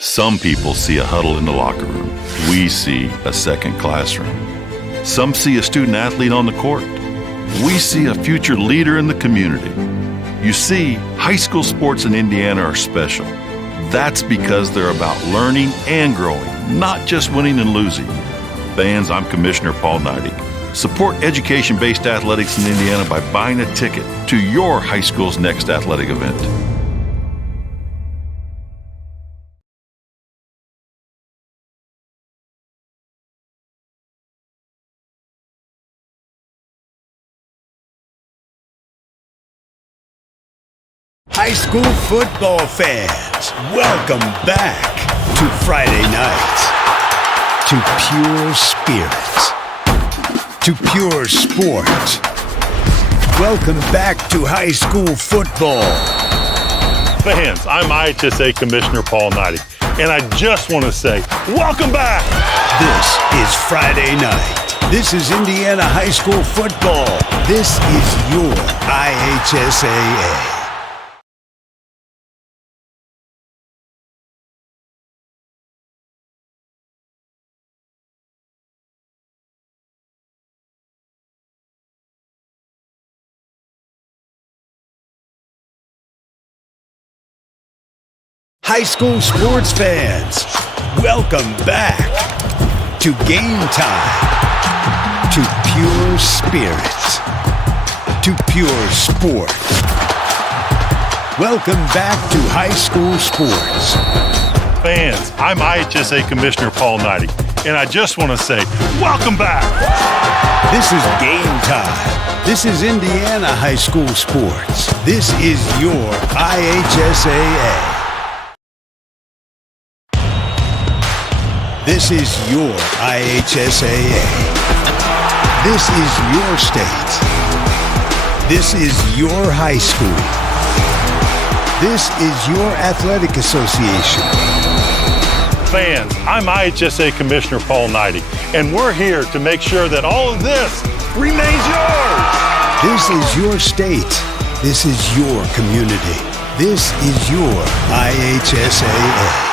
Some people see a huddle in the locker room. We see a second classroom. Some see a student athlete on the court. We see a future leader in the community. You see, high school sports in Indiana are special. That's because they're about learning and growing, not just winning and losing. Fans, I'm Commissioner Paul Neidig. Support education-based athletics in Indiana by buying a ticket to your high school's next athletic event. High school football fans, welcome back to Friday nights, to pure spirits, to pure sport. Welcome back to high school football. Fans, I'm IHSA Commissioner Paul Neidig, and I just want to say, welcome back! This is Friday night. This is Indiana high school football. This is your IHSAA. High school sports fans, welcome back to Game Time, to pure spirits, to pure sport. Welcome back to high school sports. Fans, I'm IHSA Commissioner Paul Neidig, and I just want to say, welcome back! This is Game Time. This is Indiana high school sports. This is your IHSAA. This is your IHSAA. This is your state. This is your high school. This is your athletic association. Fans, I'm IHSA Commissioner Paul Neidig, and we're here to make sure that all of this remains yours. This is your state. This is your community. This is your IHSAA.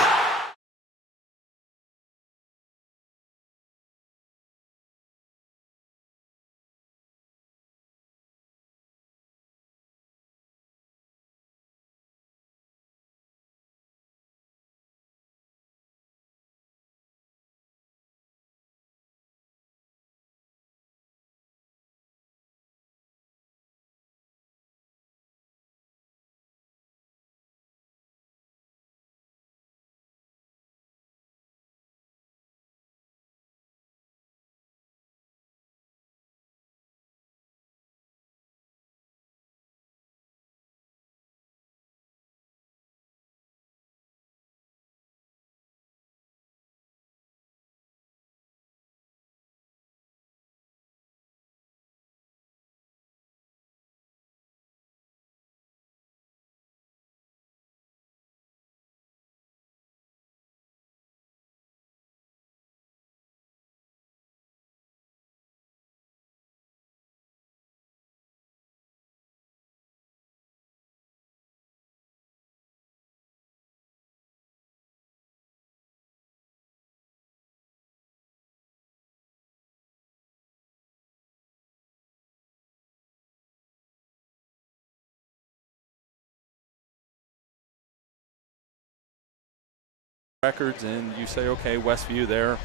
Records, and you say, okay, Westview, they're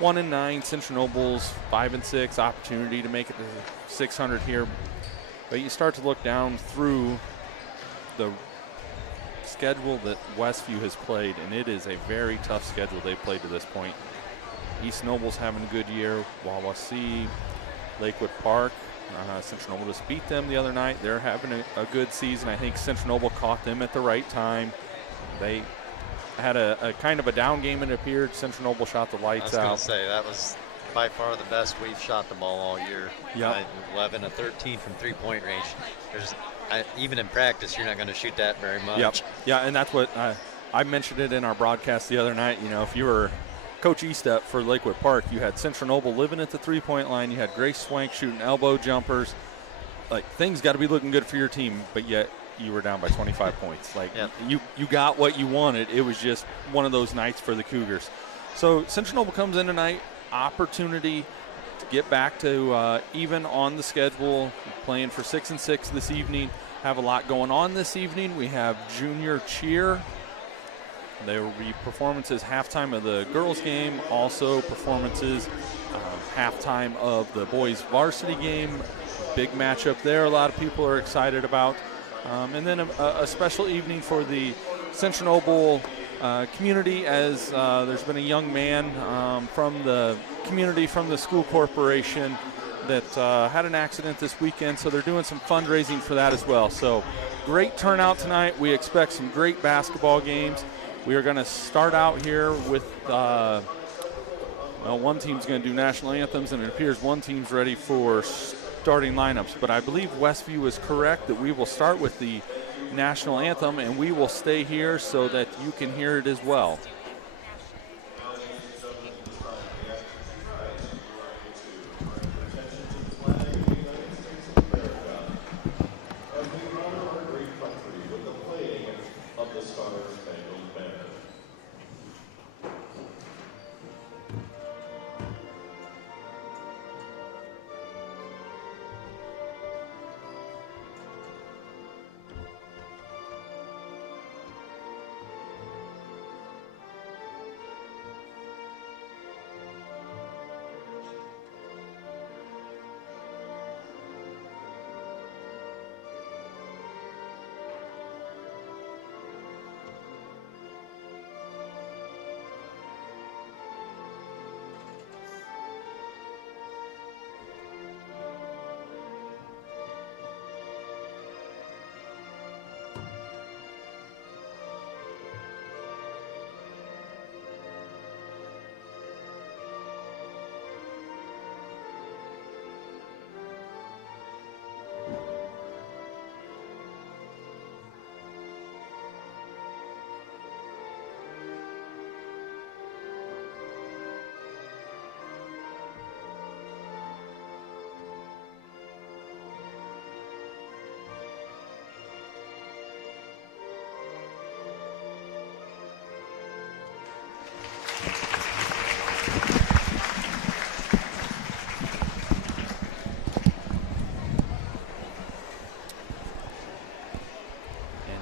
1-9, Central Noble's 5-6, opportunity to make it to 600 here. But you start to look down through the schedule that Westview has played, and it is a very tough schedule they've played to this point. East Noble's having a good year, Wawasee, Lakewood Park. Central Noble just beat them the other night. They're having a good season. I think Central Noble caught them at the right time. They had a kind of a down game, it appeared. Central Noble shot the lights out. I was going to say, that was by far the best we've shot the ball all year. Yep. 11 of 13 from three-point range. Even in practice, you're not going to shoot that very much. Yep. Yeah, and that's what I mentioned it in our broadcast the other night. You know, if you were Coach Estep for Lakewood Park, you had Central Noble living at the three-point line. You had Grace Swank shooting elbow jumpers. Like, things got to be looking good for your team, but yet you were down by 25 points. Like, Yep. you got what you wanted. It was just one of those nights for the Cougars. So Central Noble comes in tonight, opportunity to get back to even on the schedule, playing for 6-6 this evening. Have a lot going on this evening. We have junior cheer. There will be performances halftime of the girls game, also performances halftime of the boys varsity game. Big matchup there a lot of people are excited about. And then a special evening for the Central Noble community, as there's been a young man from the community, from the school corporation, that had an accident this weekend, so they're doing some fundraising for that as well. So great turnout tonight. We expect some great basketball games. We are going to start out here with, one team's going to do national anthems, and it appears one team's ready for starting lineups. But I believe Westview is correct that we will start with the national anthem, and we will stay here so that you can hear it as well.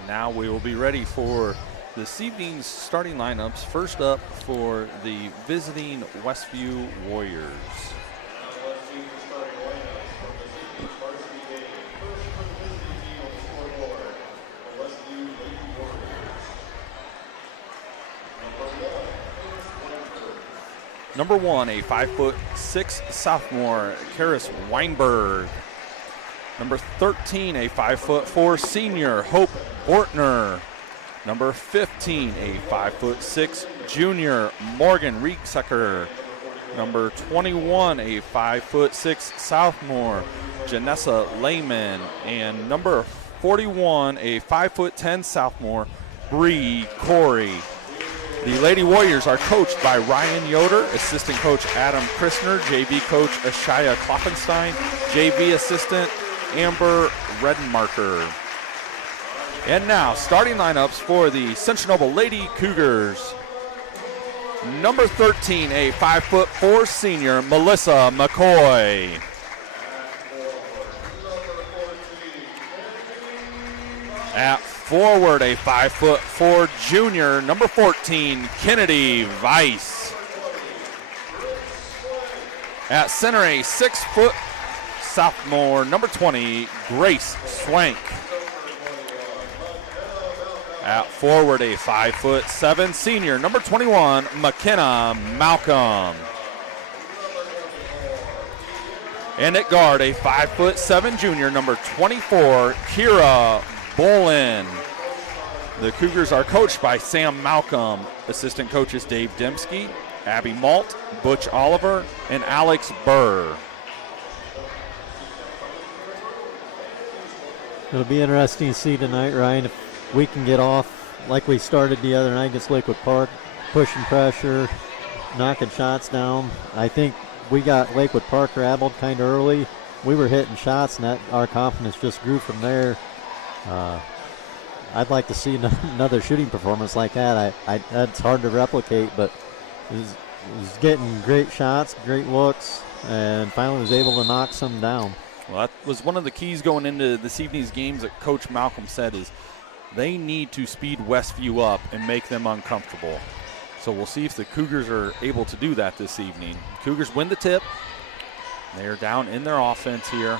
Now we will be ready for this evening's starting lineups. First up for the visiting Westview Warriors. Number 1, a 5'6" sophomore, Karis Weinberg. Number 13, a 5'4" senior, Hope Ortner. Number 15, a 5'6" junior, Morgan Riegsecker. Number 21, a 5'6" sophomore, Janessa Lehman. And number 41, a 5'10" sophomore, Bree Corey. The Lady Warriors are coached by Ryan Yoder, assistant coach Adam Christner, JV coach Ashaya Kloffenstein, JV assistant Amber Redenmarker. And now, starting lineups for the Central Noble Lady Cougars. Number 13, a 5'4" senior, Melissa McCoy. At forward, a 5'4" junior, number 14, Kennedy Weiss. At center, a 6' sophomore, number 20, Grace Swank. At forward, a 5'7" senior, number 21, McKenna Malcolm. And at guard, a 5'7" junior, number 24, Kira Bolin. The Cougars are coached by Sam Malcolm. Assistant coaches Dave Dembski, Abby Mault, Butch Oliver, and Alex Burr. It'll be interesting to see tonight, Ryan, if we can get off like we started the other night against Lakewood Park, pushing pressure, knocking shots down. I think we got Lakewood Park rattled kind of early. We were hitting shots, and our confidence just grew from there. I'd like to see another shooting performance like that. That's hard to replicate, but was getting great shots, great looks, and finally was able to knock some down. Well, that was one of the keys going into this evening's games that Coach Malcolm said is they need to speed Westview up and make them uncomfortable. So we'll see if the Cougars are able to do that this evening. Cougars win the tip. They're down in their offense here.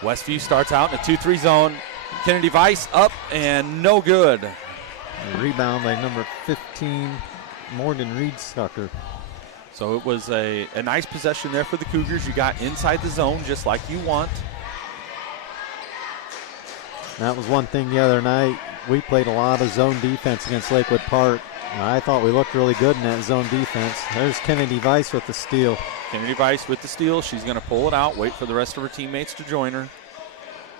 Westview starts out in a 2-3 zone. Kennedy Weiss up and no good. A rebound by number 15, Morgan Reedstucker. So it was a nice possession there for the Cougars. You got inside the zone just like you want. That was one thing the other night. We played a lot of zone defense against Lakewood Park. And I thought we looked really good in that zone defense. There's Kennedy Weiss with the steal. Kennedy Weiss with the steal. She's going to pull it out, wait for the rest of her teammates to join her.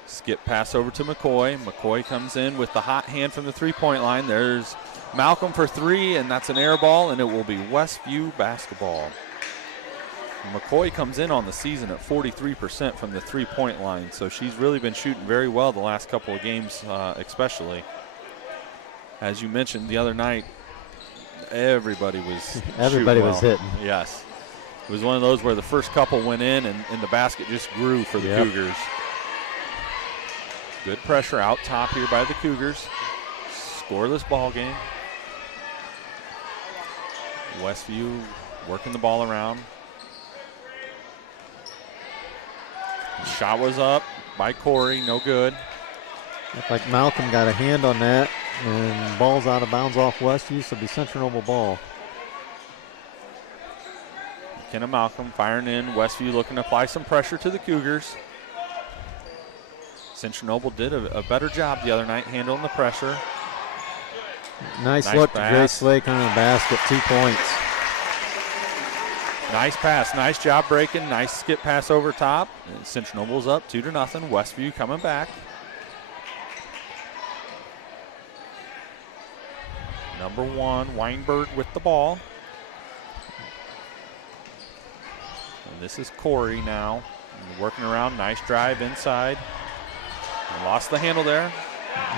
Skip pass over to McCoy. McCoy comes in with the hot hand from the three-point line. There's Malcolm for three, and that's an air ball, and it will be Westview basketball. McCoy comes in on the season at 43% from the three-point line, so she's really been shooting very well the last couple of games, especially. As you mentioned the other night, everybody was hitting. Yes. It was one of those where the first couple went in, and the basket just grew for the Cougars. Good pressure out top here by the Cougars. Scoreless ball game. Westview working the ball around. Shot was up by Corey, no good. Looked like Malcolm got a hand on that, and ball's out of bounds off Westview, so it'll be Central Noble ball. McKenna Malcolm firing in. Westview looking to apply some pressure to the Cougars. Central Noble did a better job the other night handling the pressure. Nice look to Grace Lake under the basket, 2 points. Nice pass, nice job breaking, nice skip pass over top. And Central Noble's up 2-0. Westview coming back. Number 1, Weinberg with the ball. And this is Corey now. Working around, nice drive inside. Lost the handle there.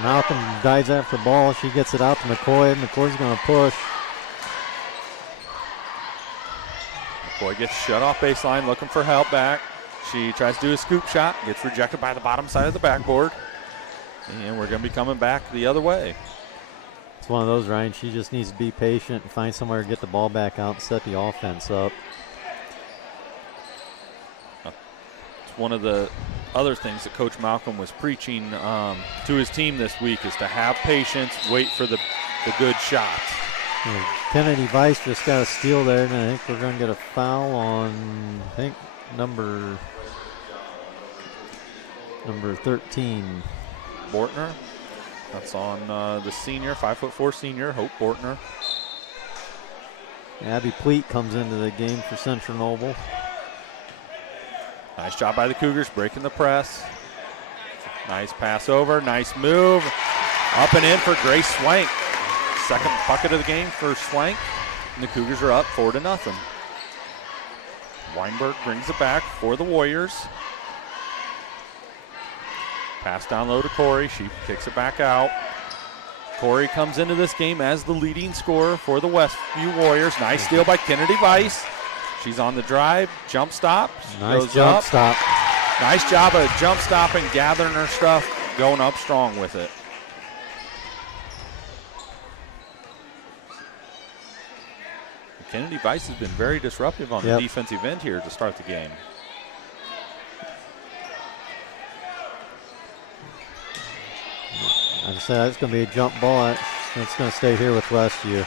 Malcolm dives after the ball. She gets it out to McCoy. McCoy's going to push. McCoy gets shut off baseline, looking for help back. She tries to do a scoop shot, gets rejected by the bottom side of the backboard. And we're going to be coming back the other way. It's one of those, Ryan. She just needs to be patient and find somewhere to get the ball back out and set the offense up. It's one of the other things that Coach Malcolm was preaching to his team this week is to have patience, wait for the good shots. Kennedy Weiss just got a steal there, and I think we're going to get a foul on, I think, number 13. Bortner. That's on the senior, 5'4" senior, Hope Bortner. Abby Pleat comes into the game for Central Noble. Nice job by the Cougars, breaking the press. Nice pass over, nice move. Up and in for Grace Swank. Second bucket of the game for Swank. And the Cougars are up 4-0. Weinberg brings it back for the Warriors. Pass down low to Corey. She kicks it back out. Corey comes into this game as the leading scorer for the Westview Warriors. Nice steal by Kennedy Weiss. She's on the drive, jump stop. Nice jump stop. Nice job of jump stopping, gathering her stuff, going up strong with it. Kennedy Weiss has been very disruptive on the defensive end here to start the game. I said it's going to be a jump ball. It's going to stay here with Westview.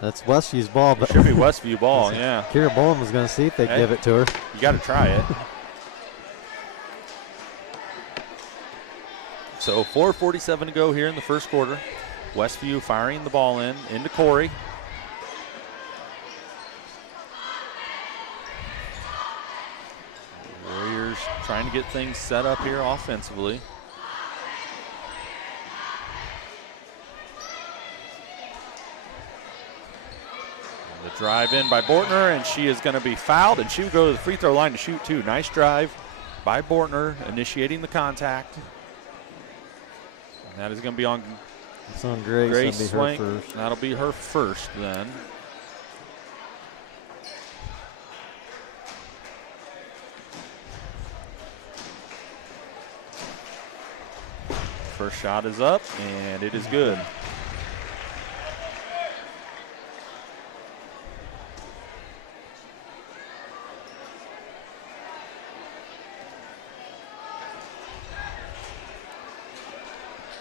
That's Westview's ball. But it should be Westview ball, yeah. Kira Bowen was going to see if they give it to her. You got to try it. So 4:47 to go here in the first quarter. Westview firing the ball into Corey. Warriors trying to get things set up here offensively. The Drive in by Bortner, and she is going to be fouled, and she would go to the free throw line to shoot too. Nice drive by Bortner, initiating the contact. And that is going to be on It's on Grace. Grace That'll be her Swank. first. That'll be her first then. First shot is up, and it is good.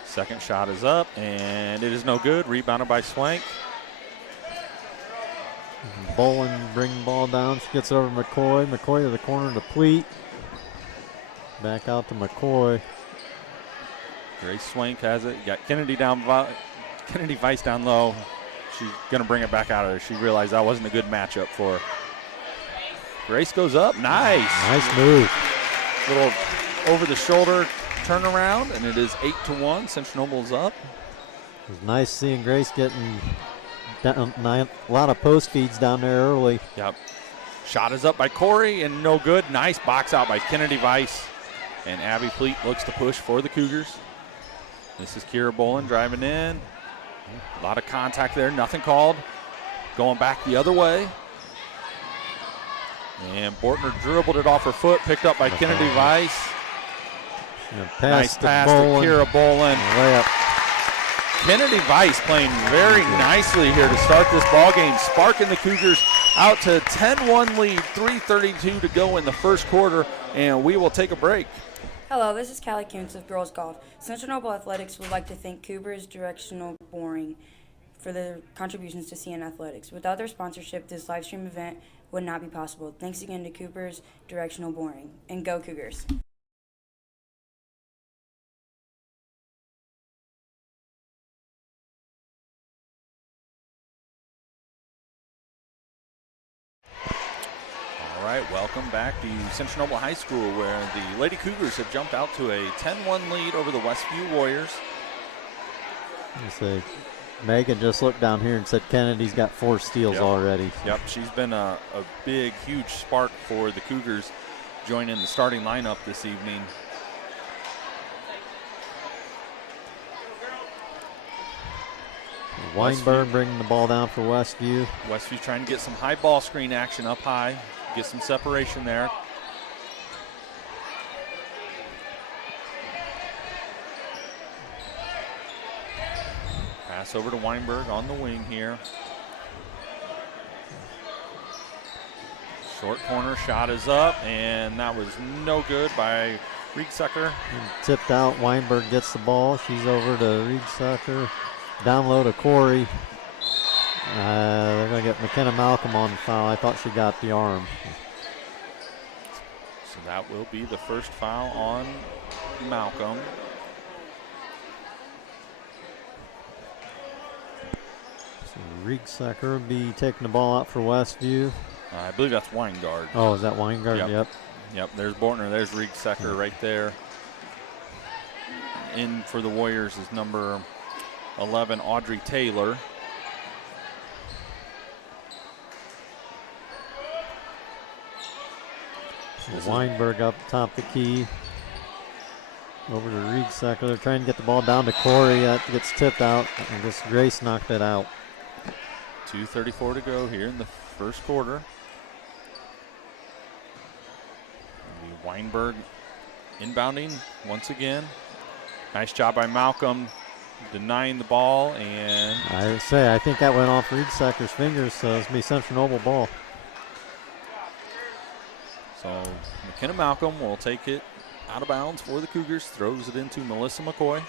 Second shot is up, and it is no good. Rebounded by Swank. Bolin bring the ball down. She gets over McCoy. McCoy to the corner to Pleat. Back out to McCoy. Grace Swank has it. You got Kennedy Weiss down low. She's going to bring it back out of there. She realized that wasn't a good matchup for her. Grace goes up. Nice. Nice move. Little over the shoulder turnaround, and it is 8-1. Central Noble's up. It was nice seeing Grace getting down, a lot of post feeds down there early. Yep. Shot is up by Corey, and no good. Nice box out by Kennedy Weiss. And Abby Pleat looks to push for the Cougars. This is Kira Bolin driving in. A lot of contact there, nothing called. Going back the other way. And Bortner dribbled it off her foot, picked up by Kennedy Weiss. Nice pass to Kira Bolin. Layup. Kennedy Weiss playing very nicely here to start this ball game, sparking the Cougars out to 10-1 lead, 3:32 to go in the first quarter, and we will take a break. Hello, this is Callie Kuntz of Girls Golf. Central Noble Athletics would like to thank Cougars Directional Boring for their contributions to CN Athletics. Without their sponsorship, this live stream event would not be possible. Thanks again to Cougars Directional Boring, and go Cougars. All right, welcome back to Central Noble High School, where the Lady Cougars have jumped out to a 10-1 lead over the Westview Warriors. You say, Megan just looked down here and said Kennedy's got 4 steals already. Yep, she's been a big, huge spark for the Cougars joining the starting lineup this evening. Weinberg bringing the ball down for Westview. Westview trying to get some high ball screen action up high, get some separation there. Pass over to Weinberg on the wing here. Short corner shot is up, and that was no good by Riegsucker. Tipped out. Weinberg gets the ball. She's over to Riegsucker. Down low to Corey. They're going to get McKenna Malcolm on the foul. I thought she got the arm. So that will be the first foul on Malcolm. So Riegsucker will be taking the ball out for Westview. I believe that's Weingard. Oh, is that Weingard? Yep. Yep, there's Bortner. There's Riegsucker right there. In for the Warriors is number 11, Audrey Taylor. So Weinberg up top the key. Over to Riegsucker. They're trying to get the ball down to Corey. That gets tipped out. And just Grace knocked it out. 2:34 to go here in the first quarter. Weinberg inbounding once again. Nice job by Malcolm denying the ball, and I think that went off Riegsucker's fingers, so it's going to be Central Noble ball. So McKenna Malcolm will take it out of bounds for the Cougars, throws it into Melissa McCoy.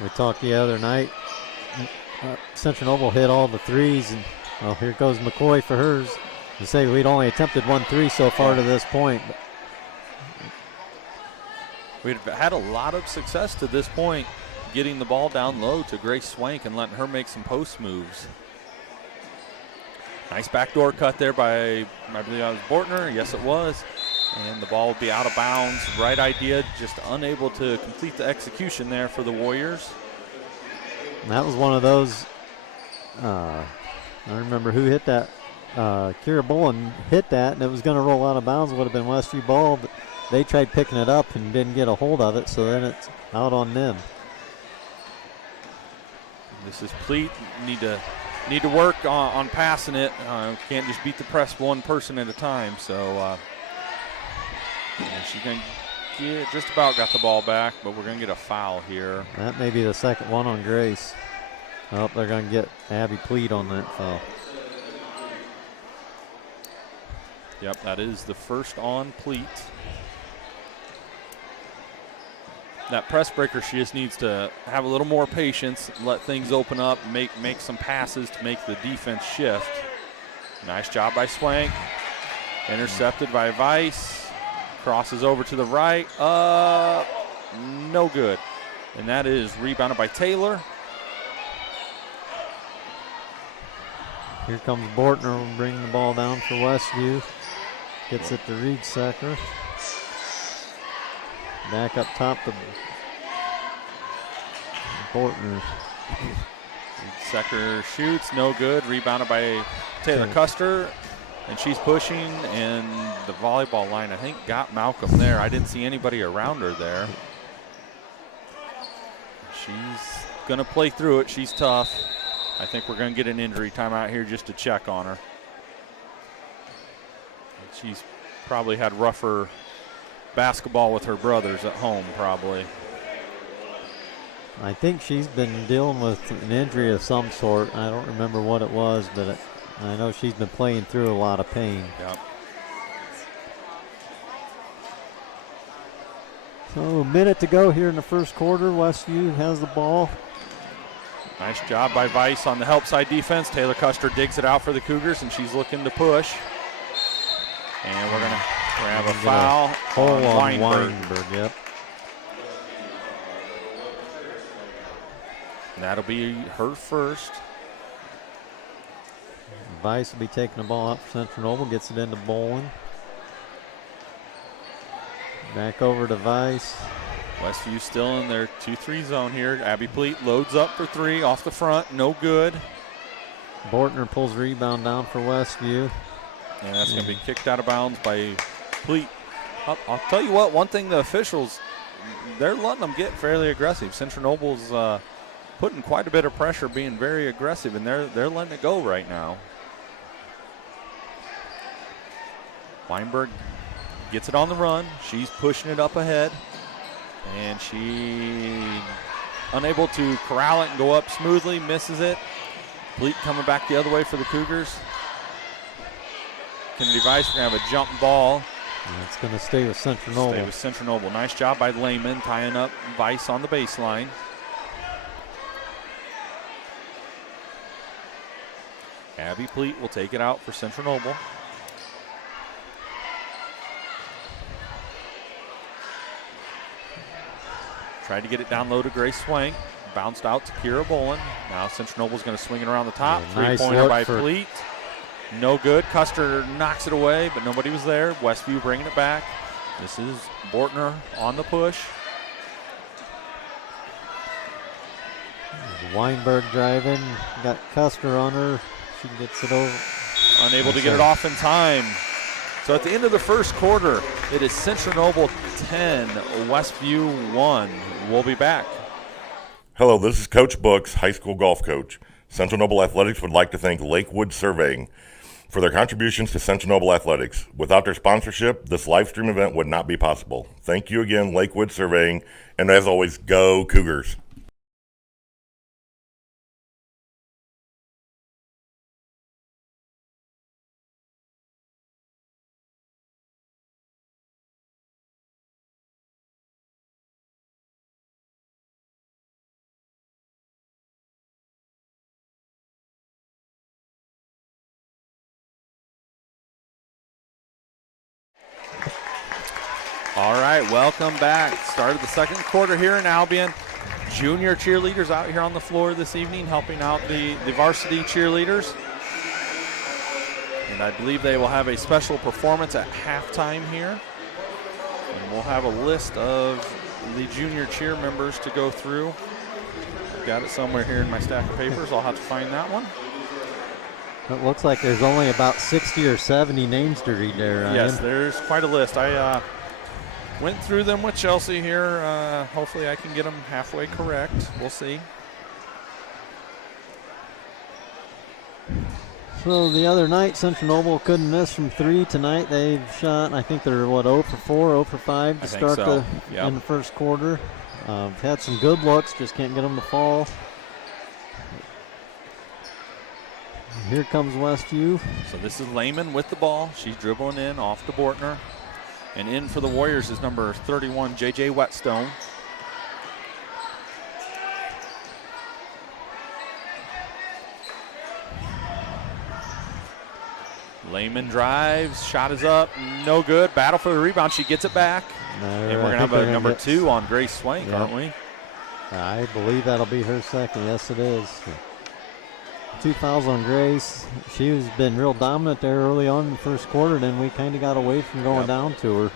We talked the other night. Central Noble hit all the threes, and well, here goes McCoy for hers. You say we'd only attempted 1 3 so far to this point. We've had a lot of success to this point getting the ball down low to Grace Swank and letting her make some post moves. Nice backdoor cut there by, I believe that was Bortner. Yes, it was. And the ball will be out of bounds. Right idea, just unable to complete the execution there for the Warriors. And that was one of those I remember who hit that. Kira Bolin hit that, and it was going to roll out of bounds. It would have been Westview ball, but they tried picking it up and didn't get a hold of it, so then it's out on them. This is Pleat. Need to work on passing it. Can't just beat the press one person at a time. So she's going to get just about got the ball back, but we're going to get a foul here. That may be the second one on Grace. Oh, they're going to get Abby Pleat on that foul. Yep, that is the first on Pleat. That press breaker, she just needs to have a little more patience, let things open up, make some passes to make the defense shift. Nice job by Swank. Intercepted by Weiss. Crosses over to the right. No good. And that is rebounded by Taylor. Here comes Bortner bringing the ball down for Westview. Gets it to Reedsecker. Back up top to Bortner. Reedsecker shoots, no good. Rebounded by Taylor Custer. And she's pushing, and the volleyball line, I think, got Malcolm there. I didn't see anybody around her there. She's going to play through it. She's tough. I think we're going to get an injury timeout here just to check on her. She's probably had rougher basketball with her brothers at home, probably. I think she's been dealing with an injury of some sort. I don't remember what it was, but I know she's been playing through a lot of pain. Yep. So a minute to go here in the first quarter. Westview has the ball. Nice job by Weiss on the help side defense. Taylor Custer digs it out for the Cougars, and she's looking to push. And we're going to have a foul on Weinberg. Yep. And that'll be her first. Weiss will be taking the ball out for Central Noble, gets it into Bolin. Back over to Weiss. Westview still in their 2-3 zone here. Abby Pleat loads up for three off the front, no good. Bortner pulls rebound down for Westview. And that's going to be kicked out of bounds by Pleat. I'll tell you what, one thing the officials, they're letting them get fairly aggressive. Central Noble's putting quite a bit of pressure, being very aggressive, and they're letting it go right now. Weinberg gets it on the run. She's pushing it up ahead. And she unable to corral it and go up smoothly, misses it. Pleat coming back the other way for the Cougars. Kennedy Weiss going to have a jump ball. And it's going to stay with Central Noble. Stay with Central Noble. Nice job by Lehman tying up Weiss on the baseline. Abby Pleat will take it out for Central Noble. Tried to get it down low to Grace Swank. Bounced out to Kira Bolin. Now Central Noble's going to swing it around the top. Nice three-pointer by Pleat. No good. Custer knocks it away, but nobody was there. Westview bringing it back. This is Bortner on the push. Weinberg driving. Got Custer on her. She gets it over. Unable to get it off in time. So at the end of the first quarter, it is Central Noble 10, Westview 1. We'll be back. Hello, this is Coach Books, high school golf coach. Central Noble Athletics would like to thank Lakewood Surveying for their contributions to Central Noble Athletics. Without their sponsorship, this live stream event would not be possible. Thank you again, Lakewood Surveying, and as always, go Cougars. All right, welcome back. Start of the second quarter here in Albion. Junior cheerleaders out here on the floor this evening helping out the varsity cheerleaders. And I believe they will have a special performance at halftime here. And we'll have a list of the junior cheer members to go through. I've got it somewhere here in my stack of papers. I'll have to find that one. It looks like there's only about 60 or 70 names to read there, Ryan. Yes, there's quite a list. I went through them with Chelsea here. Hopefully I can get them halfway correct. We'll see. So the other night, Central Noble couldn't miss from 3. Tonight they've shot, I think they're, 0 for 4, 0 for 5 to start in the first quarter. Had some good looks, just can't get them to fall. Here comes Westview. So this is Lehman with the ball. She's dribbling in off to Bortner. And in for the Warriors is number 31, J.J. Whetstone. Lehman drives, shot is up, no good. Battle for the rebound, she gets it back. And we're going to have a number 2 on Grace Swank, aren't we? I believe that'll be her second. Yes, it is. 2 fouls on Grace. She's been real dominant there early on in the first quarter, then we kind of got away from going down to her.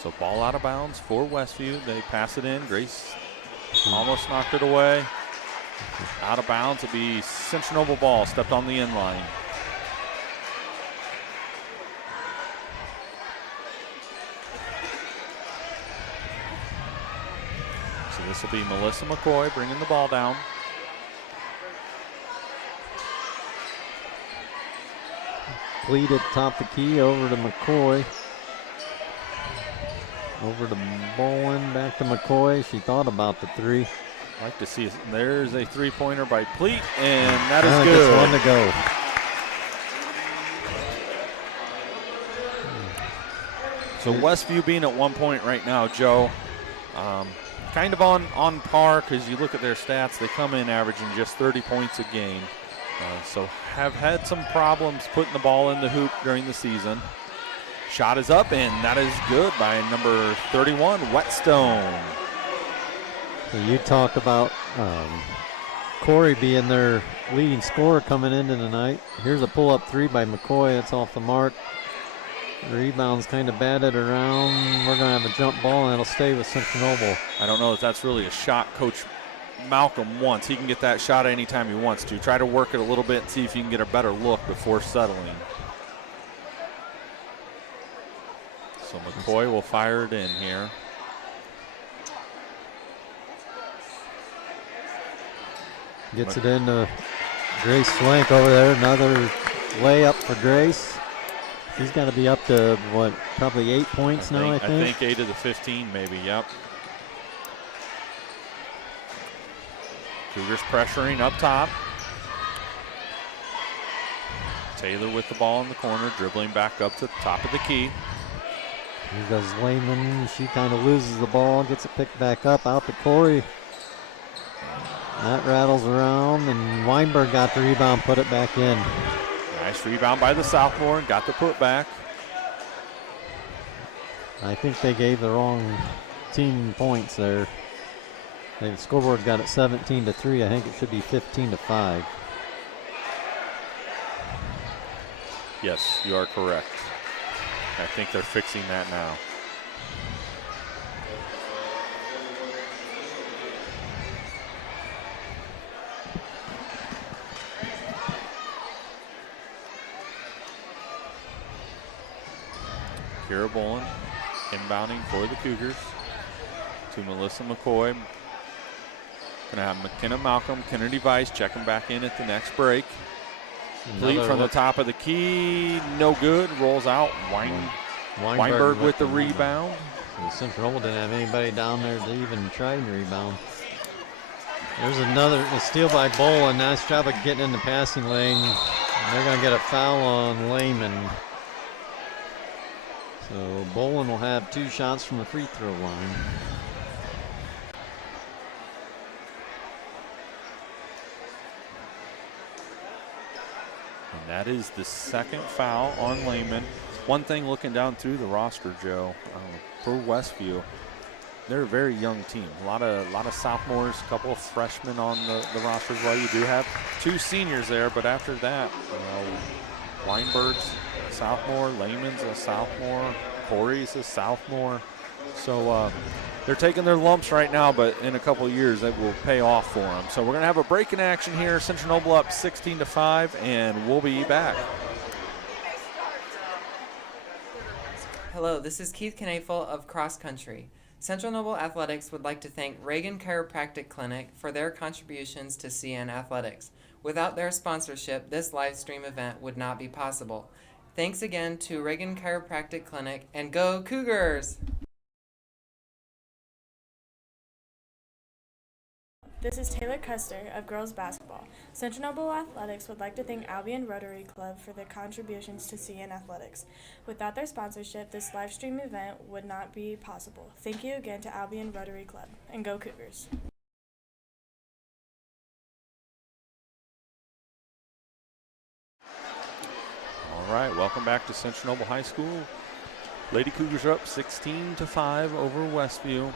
So ball out of bounds for Westview. They pass it in. Grace almost knocked it away. Out of bounds. It'll be Central Noble ball. Stepped on the end line. So this will be Melissa McCoy bringing the ball down. Lead at top of the key, over to McCoy. Over to Bowen, back to McCoy. She thought about the 3. I'd like to see it. There's a 3-pointer by Pleat, and that is Just good. one to go. So Westview being at 1 point right now, Joe, kind of on par, because you look at their stats, they come in averaging just 30 points a game. So have had some problems putting the ball in the hoop during the season. Shot is up, and that is good by number 31, Whetstone. So you talked about Corey being their leading scorer coming into the night. Here's a pull-up 3 by McCoy. It's off the mark. The rebound's kind of batted around. We're going to have a jump ball, and it'll stay with Central Noble. I don't know if that's really a shot Coach Malcolm wants. He can get that shot anytime he wants to. Try to work it a little bit and see if you can get a better look before settling. So McCoy will fire it in here. Gets it into Grace Swank over there. Another layup for Grace. She's got to be up to, what, probably 8 points now, I think? I think 8 of the 15 maybe, yep. Cougars pressuring up top. Taylor with the ball in the corner, dribbling back up to the top of the key. Here goes Lehman. She kind of loses the ball, gets it picked back up, out to Corey. That rattles around, and Weinberg got the rebound, put it back in. Nice rebound by the sophomore, got the put back. I think they gave the wrong team points there. The scoreboard got it 17-3. I think it should be 15-5. Yes, you are correct. I think they're fixing that now. Kira Bolin inbounding for the Cougars to Melissa McCoy. Gonna have McKenna Malcolm, Kennedy Vice checking back in at the next break. Lead from the top of the key, no good, rolls out. Weinberg with the rebound. And Central Noble didn't have anybody down there to even try to rebound. There's another steal by Bolin. Nice job of getting in the passing lane. And they're gonna get a foul on Lehman. So Bolin will have 2 shots from the free throw line. And that is the second foul on Lehman. One thing looking down through the roster, Joe, for Westview, they're a very young team. A lot of sophomores, a couple of freshmen on the roster as well. You do have 2 seniors there, but after that, Weinberg's a sophomore, Lehman's a sophomore, Corey's a sophomore. So they're taking their lumps right now, but in a couple of years that will pay off for them. So we're going to have a break in action here. Central Noble up 16-5, and we'll be back. Hello, this is Keith Knafel of Cross Country. Central Noble Athletics would like to thank Ragan Chiropractic Clinic for their contributions to CN Athletics. Without their sponsorship, this live stream event would not be possible. Thanks again to Ragan Chiropractic Clinic, and go Cougars! This is Taylor Custer of girls basketball. Central Noble Athletics would like to thank Albion Rotary Club for their contributions to CN Athletics. Without their sponsorship, this live stream event would not be possible. Thank you again to Albion Rotary Club, and go Cougars! All right, welcome back to Central Noble High School. Lady Cougars are up 16-5 over Westview.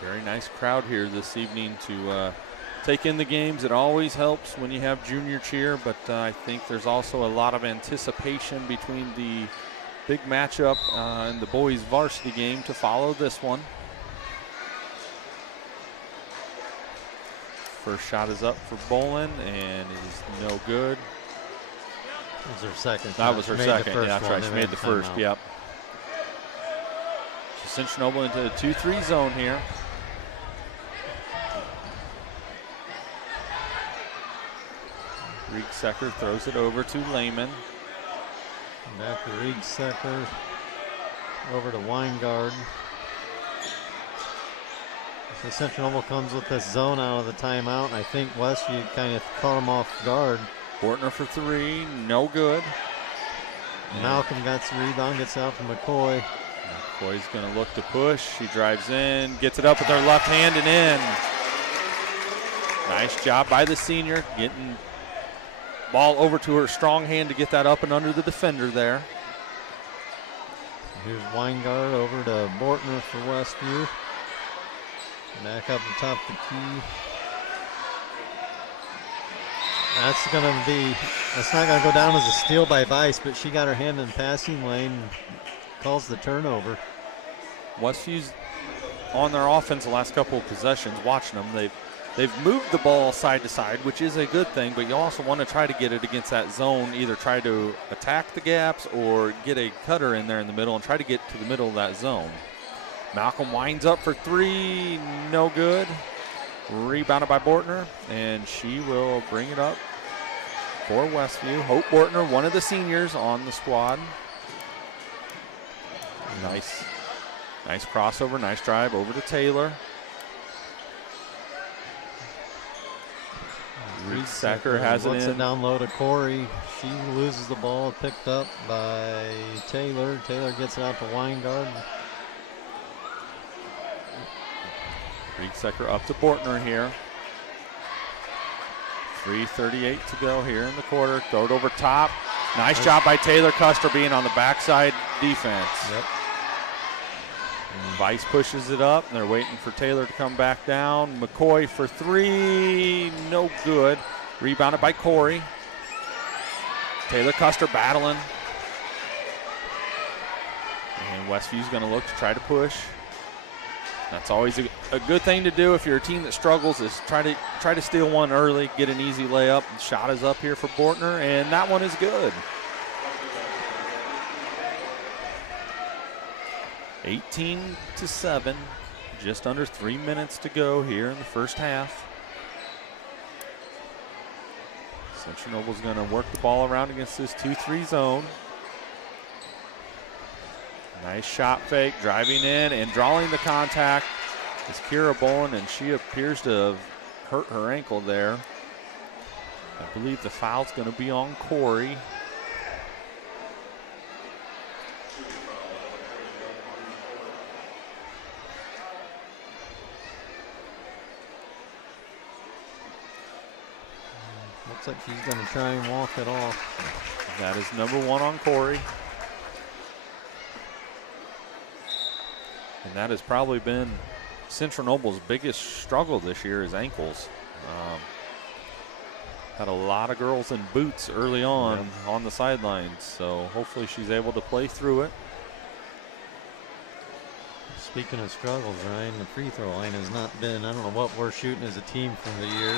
Very nice crowd here this evening to take in the games. It always helps when you have junior cheer, but I think there's also a lot of anticipation between the big matchup and the boys varsity game to follow this one. First shot is up for Bolin, and it is no good. That was her second. That was her second. Yeah, that's right. She made the first. Timeout. Yep. Central Noble into the 2-3 zone here. Riegsecker throws it over to Lehman. Back to Riegsecker. Over to Weingard. So Central Noble comes with this zone out of the timeout. I think Westview kind of caught him off guard. Bortner for three, no good. Malcolm got the rebound, gets out to McCoy. McCoy's going to look to push. She drives in, gets it up with her left hand and in. Nice job by the senior, getting ball over to her strong hand to get that up and under the defender there. Here's Weingard over to Bortner for Westview. Back up the top of the key. That's not going to go down as a steal by Vice, but she got her hand in the passing lane and calls the turnover. Westview's on their offense the last couple of possessions, watching them. They've moved the ball side to side, which is a good thing, but you also want to try to get it against that zone, either try to attack the gaps or get a cutter in there in the middle and try to get to the middle of that zone. Malcolm winds up for three, no good. Rebounded by Bortner, and she will bring it up for Westview. Hope Bortner, one of the seniors on the squad. Nice crossover, nice drive over to Taylor. Riegsecker has it in. It down low to Corey. She loses the ball, picked up by Taylor. Taylor gets it out to Weingard. Riegsecker up to Bortner here. 3:38 to go here in the quarter. Throw it over top. Nice job by Taylor Custer being on the backside defense. Yep. Vice pushes it up, and they're waiting for Taylor to come back down. McCoy for three, no good. Rebounded by Corey. Taylor Custer battling. And Westview's going to look to try to push. That's always a good thing to do if you're a team that struggles, is try to steal one early, get an easy layup. The shot is up here for Bortner, and that one is good. 18-7, just under 3 minutes to go here in the first half. Central Noble's going to work the ball around against this 2-3 zone. Nice shot fake, driving in and drawing the contact is Kira Bolin, and she appears to have hurt her ankle there. I believe the foul's going to be on Corey. Looks like she's going to try and walk it off. That is number one on Corey. And that has probably been Central Noble's biggest struggle this year, is ankles. Had a lot of girls in boots early on the sidelines, so hopefully she's able to play through it. Speaking of struggles, Ryan, the free throw line has not been, I don't know what we're shooting as a team from the year.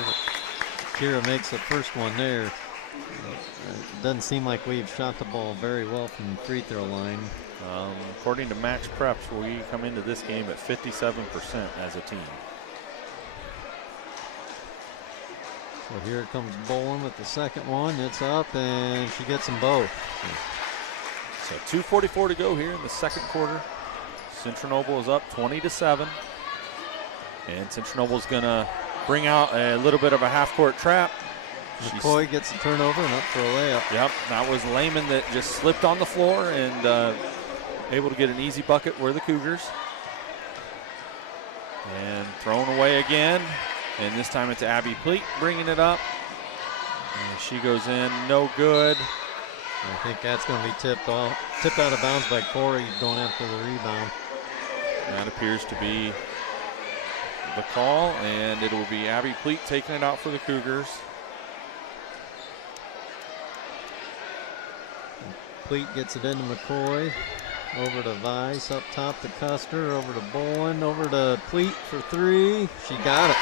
Kira makes the first one there. It doesn't seem like we've shot the ball very well from the free throw line. According to Max Preps, we come into this game at 57% as a team. So here comes Bolin with the second one. It's up, and she gets them both. So 2:44 to go here in the second quarter. Central Noble is up 20-7. And Central Noble is going to bring out a little bit of a half-court trap. McCoy gets the turnover and up for a layup. Yep, that was Lehman that just slipped on the floor and able to get an easy bucket for the Cougars. And thrown away again. And this time it's Abby Pleat bringing it up. And she goes in, no good. I think that's going to be tipped out of bounds by Corey going after the rebound. That appears to be the call, and it will be Abby Pleat taking it out for the Cougars. Pleat gets it into McCoy. Over to Vice, up top to Custer, over to Bowen, over to Pleat for three. She got it.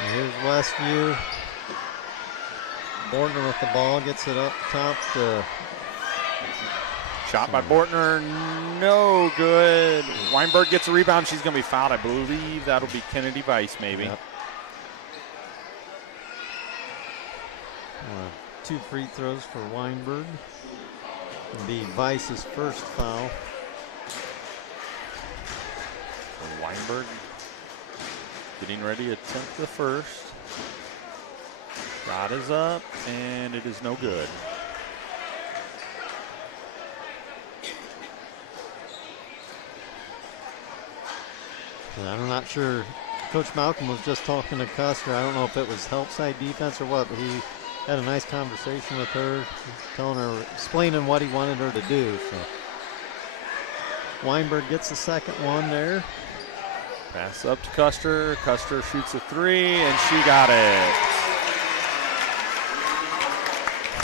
And here's Westview. Bortner with the ball, gets it up top to... Shot by Bortner, no good. Weinberg gets a rebound. She's going to be fouled. I believe that'll be Kennedy Vice, maybe. Yep. 2 free throws for Weinberg. It'll be Vice's first foul. So Weinberg getting ready to attempt the first. Shot is up, and it is no good. I'm not sure. Coach Malcolm was just talking to Custer. I don't know if it was help side defense or what, but he had a nice conversation with her, telling her, explaining what he wanted her to do. So Weinberg gets the second one there. Pass up to Custer. Custer shoots a three, and she got it.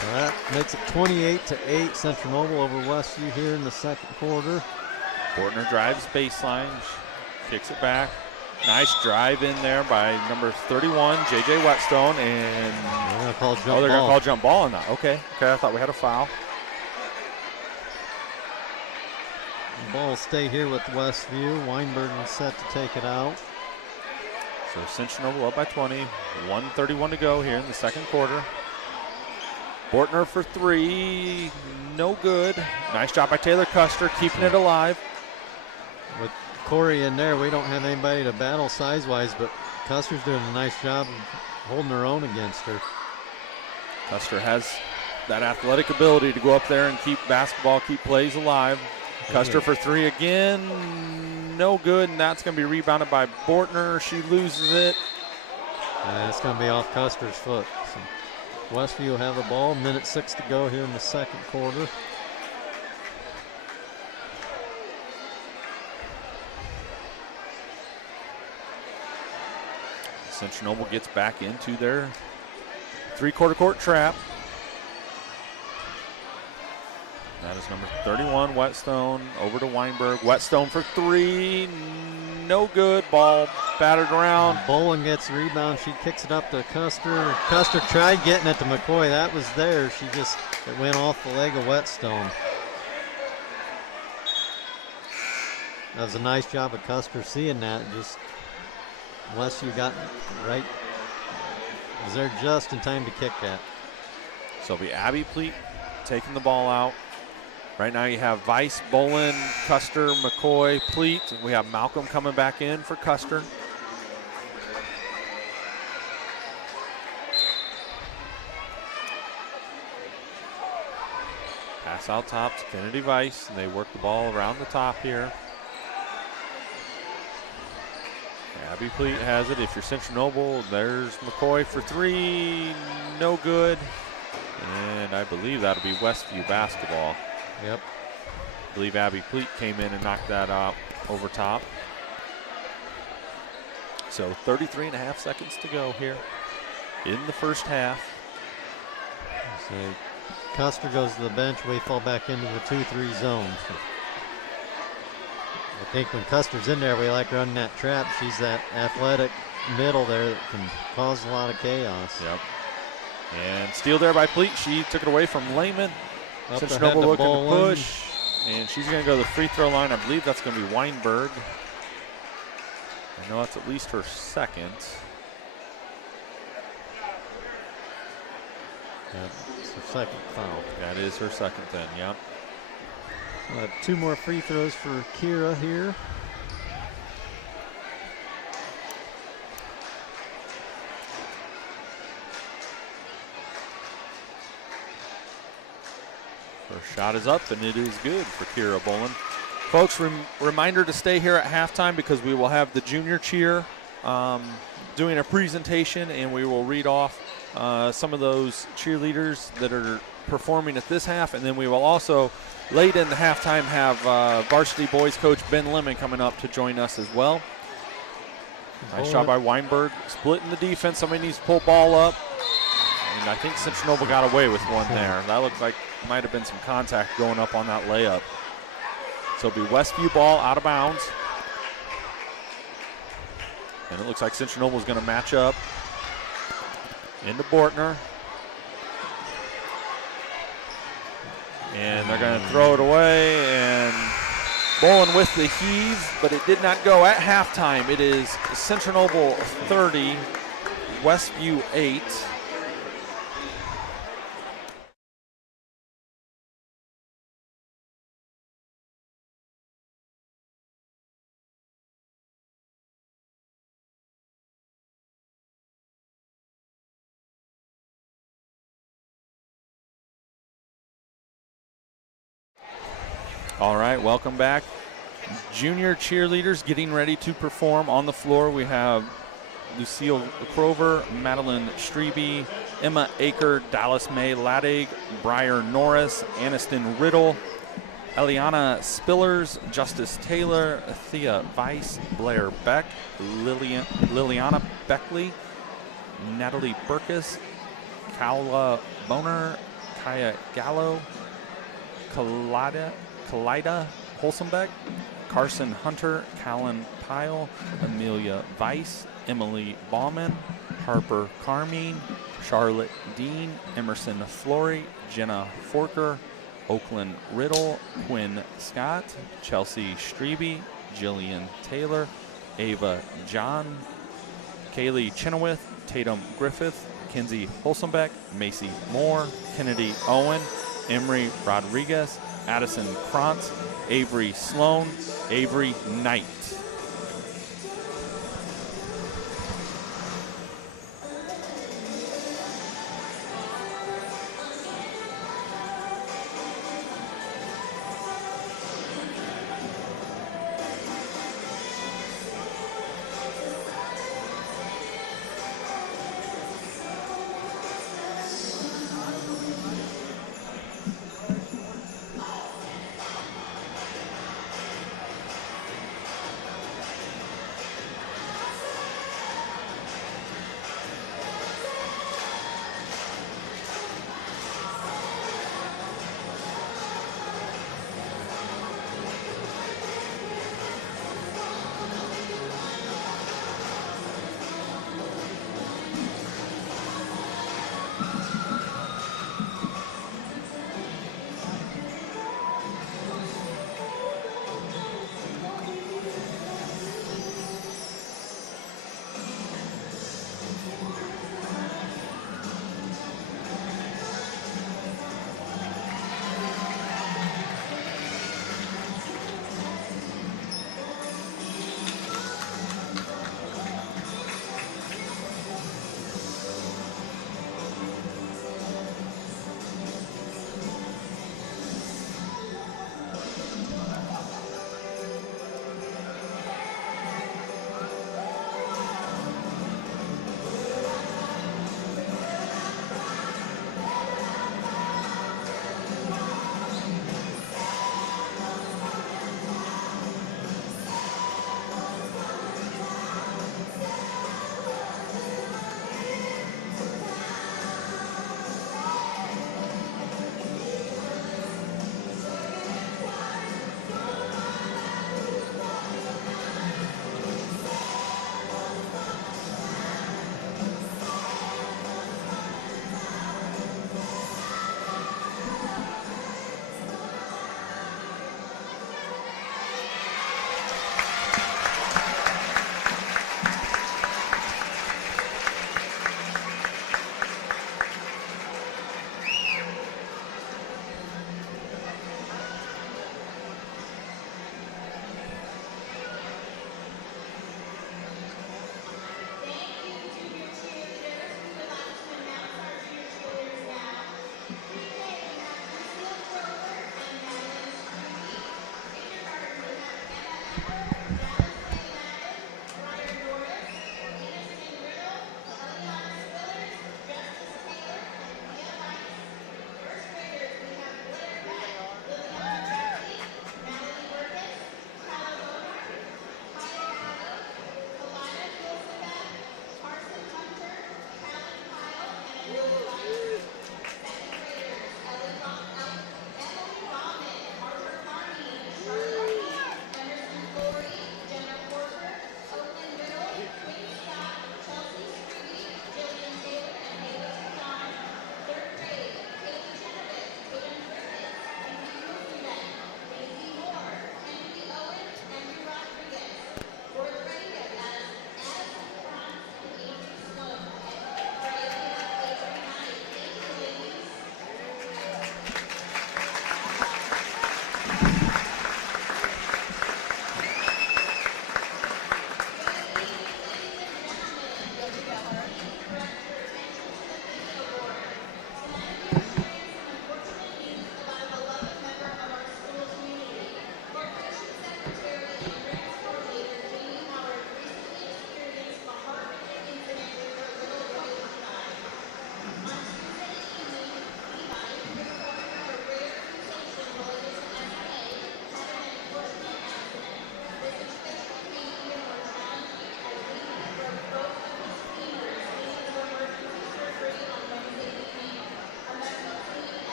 So that makes it 28-8. Central Noble over Westview here in the second quarter. Bortner drives baseline, kicks it back. Nice drive in there by number 31, J.J. Whetstone, and they're going to call jump they're ball. going to call jump ball on that. Okay, I thought we had a foul. The ball will stay here with Westview. Weinberg is set to take it out. So Central Noble up by 20, 1:31 to go here in the second quarter. Bortner for three, no good. Nice job by Taylor Custer, keeping it alive. With Corey in there, we don't have anybody to battle size-wise, but Custer's doing a nice job of holding her own against her. Custer has that athletic ability to go up there and keep basketball, keep plays alive. Custer for three again, no good, and that's going to be rebounded by Bortner. She loses it. And it's going to be off Custer's foot. So Westview will have the ball, 1:06 to go here in the second quarter. Central Noble gets back into their three-quarter court trap. That is number 31, Whetstone, over to Weinberg. Whetstone for three, no good. Ball battered around. Bolin gets the rebound. She kicks it up to Custer. Custer tried getting it to McCoy. That was there. It went off the leg of Whetstone. That was a nice job of Custer seeing that. Just Westview got right. Was there just in time to kick that. So it'll be Abby Pleat taking the ball out. Right now you have Vice, Bolin, Custer, McCoy, Pleat. We have Malcolm coming back in for Custer. Pass out top to Kennedy Vice, and they work the ball around the top here. Abby Pleat has it. If you're Central Noble, there's McCoy for three, no good. And I believe that'll be Westview basketball. Yep. believe Abby Pleat came in and knocked that out over top. So 33 and a half seconds to go here in the first half. So Custer goes to the bench. We fall back into the 2-3 zone. I think when Custer's in there, we like running that trap. She's that athletic middle there that can cause a lot of chaos. Yep. And steal there by Pleat. She took it away from Lehman. Central Noble looking to push. And she's going to go to the free throw line. I believe that's going to be Weinberg. I know that's at least her second. It's her second foul. That is her second then, yep. We'll have 2 more free throws for Kira here. First shot is up, and it is good for Kira Bolin. Folks, reminder to stay here at halftime because we will have the junior cheer doing a presentation, and we will read off some of those cheerleaders that are performing at this half, and then we will also, late in the halftime, have varsity boys coach Ben Lemon coming up to join us as well. Nice shot by Weinberg, splitting the defense. Somebody needs to pull ball up, and I think Central Noble got away with one there. That looked like might have been some contact going up on that layup. So it'll be Westview ball out of bounds. And it looks like Central Noble is going to match up into Bortner. And they're going to throw it away, and Bolin with the heave, but it did not go at halftime. It is Central Noble 30, Westview 8. All right, welcome back. Junior cheerleaders getting ready to perform on the floor. We have Lucille Crover, Madeline Strebe, Emma Aker, Dallas May Ladig, Briar Norris, Aniston Riddle, Eliana Spillers, Justice Taylor, Thea Weiss, Blair Beck, Liliana Beckley, Natalie Burkus, Kaula Boner, Kaya Gallo, Kalida Holsenbeck, Carson Hunter, Callan Pyle, Amelia Weiss, Emily Bauman, Harper Carmine, Charlotte Dean, Emerson Flory, Jenna Forker, Oakland Riddle, Quinn Scott, Chelsea Strebe, Jillian Taylor, Ava John, Kaylee Chenoweth, Tatum Griffith, Kinsey Holsenbeck, Macy Moore, Kennedy Owen, Emery Rodriguez, Addison Krantz, Avery Sloan, Avery Knight.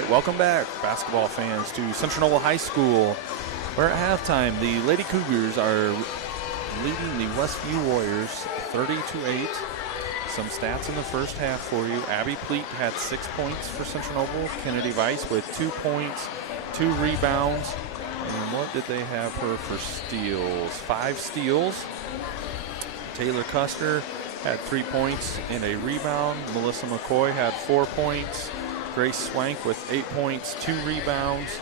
right, welcome back, basketball fans, to Central Noble High School, where at halftime the Lady Cougars are leading the Westview Warriors 30-8. Some stats in the first half for you. Abby Pleat had 6 points for Central Noble. Kennedy Weiss with 2 points, 2 rebounds. And what did they have her for steals? 5 steals. Taylor Custer had 3 points and a rebound. Melissa McCoy had 4 points. Grace Swank with 8 points, 2 rebounds.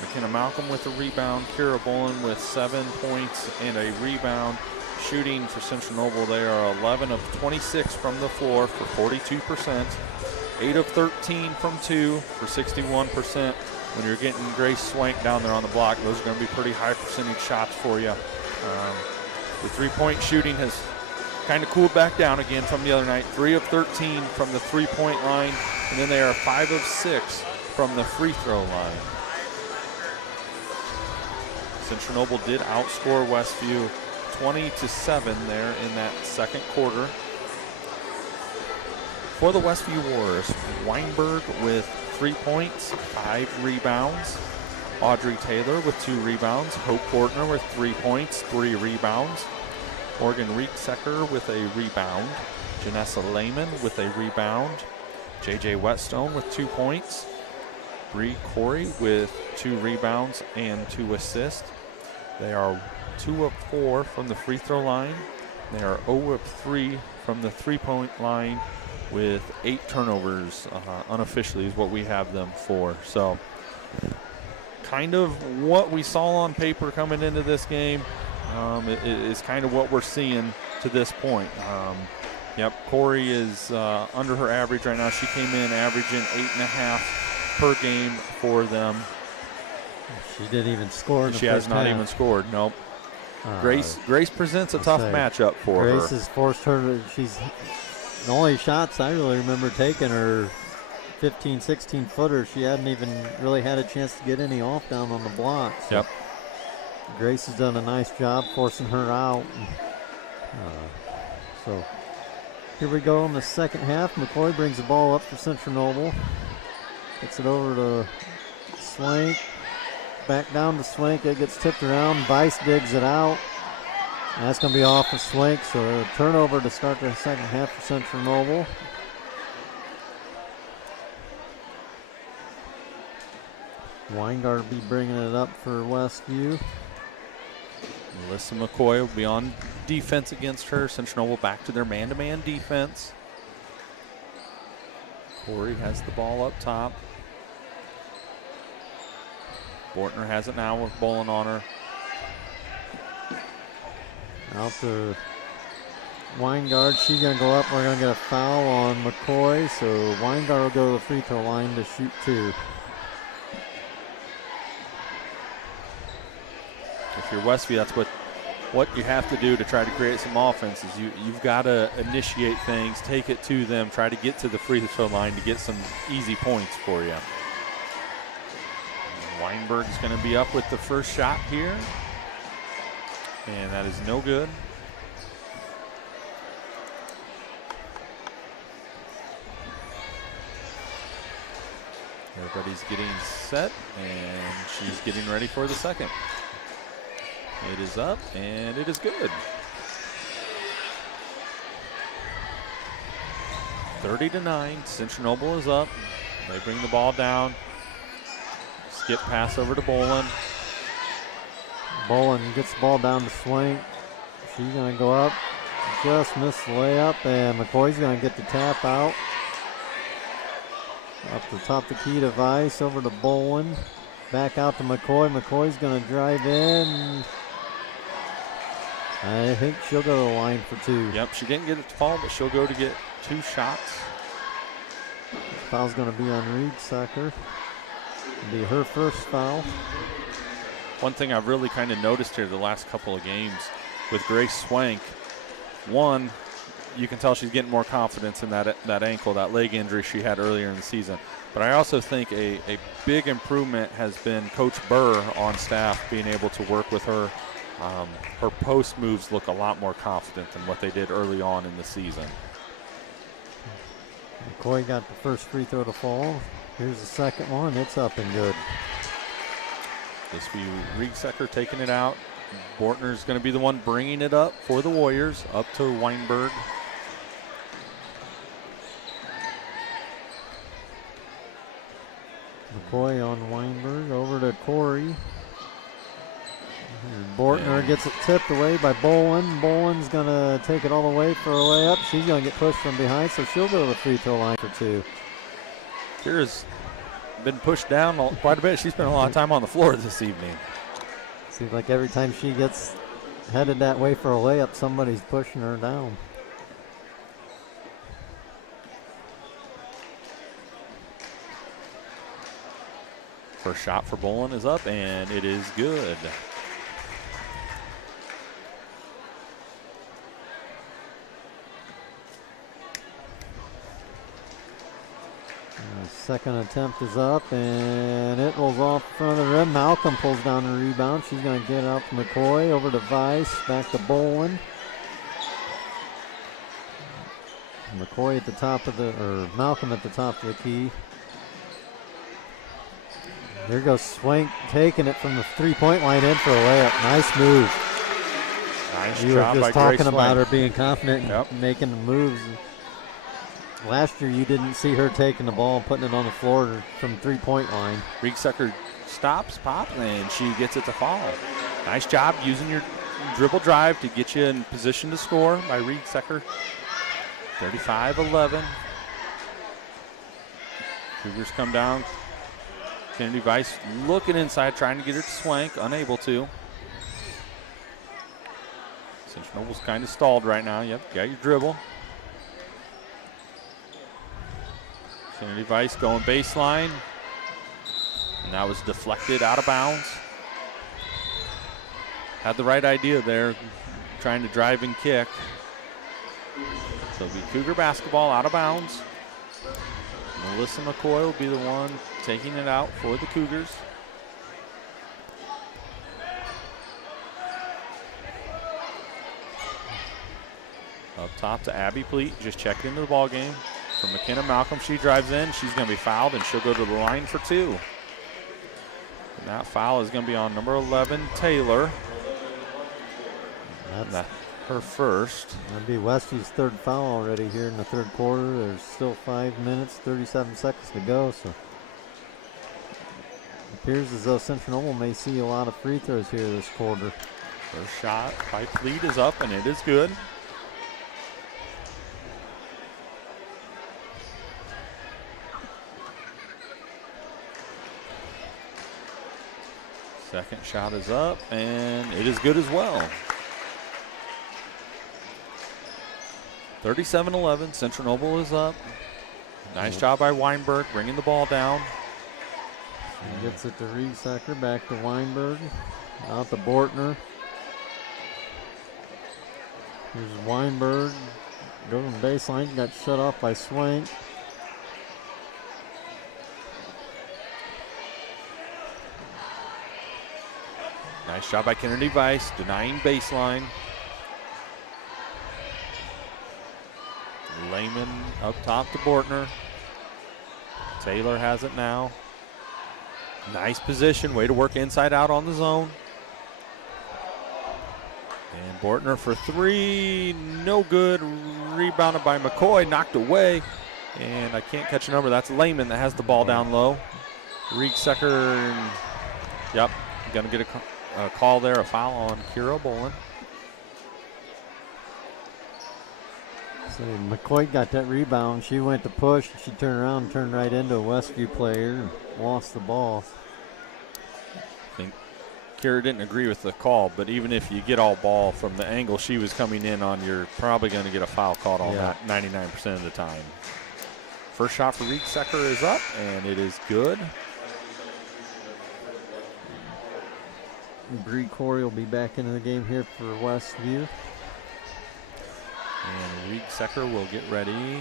McKenna Malcolm with a rebound. Kira Bolin with 7 points and a rebound. Shooting for Central Noble, they are 11 of 26 from the floor for 42%. 8 of 13 from 2 for 61%. When you're getting Grace Swank down there on the block, those are going to be pretty high percentage shots for you. The three-point shooting has kind of cooled back down again from the other night. 3 of 13 from the three-point line, and then they are 5 of 6 from the free throw line. Central Noble did outscore Westview 20-7 there in that second quarter. For the Westview Warriors, Weinberg with 3 points, 5 rebounds. Audrey Taylor with 2 rebounds. Hope Bortner with 3 points, 3 rebounds. Morgan Rieksecker with a rebound. Janessa Lehman with a rebound. JJ Whetstone with 2 points. Bree Corey with 2 rebounds and 2 assists. They are 2 of 4 from the free throw line. They are 0 of 3 from the three-point line with 8 turnovers. Unofficially is what we have them for. So kind of what we saw on paper coming into this game is kind of what we're seeing to this point. Corey is under her average right now. She came in averaging 8.5 per game for them. She didn't even score in the She first has not half. even scored, nope. Grace presents a tough matchup for her. Grace has forced her to, she's, the only shots I really remember taking are 15, 16 footers. She hadn't even really had a chance to get any off down on the block. So yep. Grace has done a nice job forcing her out. So here we go in the second half. McCoy brings the ball up for Central Noble. Gets it over to Swank. Back down to Swank. It gets tipped around. Weiss digs it out. And that's going to be off of Swank. So a turnover to start the second half for Central Noble. Weingart will be bringing it up for Westview. Melissa McCoy will be on defense against her. Central Noble back to their man-to-man defense. Corey has the ball up top. Bortner has it now with Bolin on her. Out to Weingart. She's going to go up. We're going to get a foul on McCoy. So Weingart will go to the free throw line to shoot 2. If you're Westview, that's what you have to do to try to create some offenses. You've got to initiate things, take it to them, try to get to the free throw line to get some easy points for you. Weinberg is going to be up with the first shot here, and that is no good. Everybody's getting set, and she's getting ready for the second. It is up, and it is good. 30-9, Central Noble is up. They bring the ball down. Skip pass over to Bolin. Bolin gets the ball down to Swank. She's going to go up. Just missed the layup, and McCoy's going to get the tap out. Up the top of the key to Weiss, over to Bolin. Back out to McCoy. McCoy's going to drive in. I think she'll go to the line for 2. Yep, she didn't get it to fall, but she'll go to get 2 shots. Foul's going to be on Rieksecker. It'll be her first foul. One thing I've really kind of noticed here the last couple of games with Grace Swank, one, you can tell she's getting more confidence in that ankle, that leg injury she had earlier in the season. But I also think a big improvement has been Coach Burr on staff being able to work with her. Her post moves look a lot more confident than what they did early on in the season. McCoy got the first free throw to fall. Here's the second one. It's up and good. This be Riegsecker taking it out. Bortner's going to be the one bringing it up for the Warriors, up to Weinberg. McCoy on Weinberg, over to Corey. Bortner gets it tipped away by Bolin. Bolin's going to take it all the way for a layup. She's going to get pushed from behind, so she'll go to the free throw line for 2. Kira's been pushed down quite a bit. She spent a lot of time on the floor this evening. Seems like every time she gets headed that way for a layup, somebody's pushing her down. First shot for Bolin is up, and it is good. Second attempt is up, and it rolls off in front of the rim. Malcolm pulls down the rebound. She's going to get out to McCoy, over to Weiss, back to Bolin. McCoy at the top of the, or Malcolm at the top of the key. There goes Swank taking it from the three-point line in for a layup. Nice move. Nice You job were by just talking Grace about her Swank. being confident and making the moves. Last year, you didn't see her taking the ball and putting it on the floor from three-point line. Riegsecker stops, pops, and she gets it to fall. Nice job using your dribble drive to get you in position to score by Riegsecker. 35-11. Cougars come down. Kennedy Weiss looking inside, trying to get her to Swank, unable to. Central Noble's kind of stalled right now. Yep, got your dribble. Kennedy Weiss going baseline. And that was deflected out of bounds. Had the right idea there, trying to drive and kick. So it'll be Cougar basketball out of bounds. Melissa McCoy will be the one taking it out for the Cougars. Up top to Abby Pleat, just checked into the ball game. From McKenna Malcolm, she drives in. She's going to be fouled, and she'll go to the line for 2. And that foul is going to be on number 11, Taylor. That's her first. That'd be Westview's third foul already here in the third quarter. There's still 5 minutes, 37 seconds to go. So it appears as though Central Noble may see a lot of free throws here this quarter. First shot by Pleat is up, and it is good. Second shot is up, and it is good as well. 37-11, Central Noble is up. Nice job by Weinberg, bringing the ball down. She gets it to Riegsecker, back to Weinberg, out to Bortner. Here's Weinberg, goes on baseline, got shut off by Swank. Nice job by Kennedy Weiss, denying baseline. Lehman up top to Bortner. Taylor has it now. Nice position, way to work inside out on the zone. And Bortner for 3, no good. Rebounded by McCoy, knocked away. And I can't catch a number, that's Lehman that has the ball down low. Riegsecker, yep, gonna get a call there, a foul on Kira Bolin. So McCoy got that rebound. She went to push. She turned around and turned right into a Westview player and lost the ball. I think Kira didn't agree with the call, but even if you get all ball from the angle she was coming in on, you're probably going to get a foul called on that 99% of the time. First shot for Riegsecker is up, and it is good. Bree Corey will be back into the game here for Westview. And Riegsecker will get ready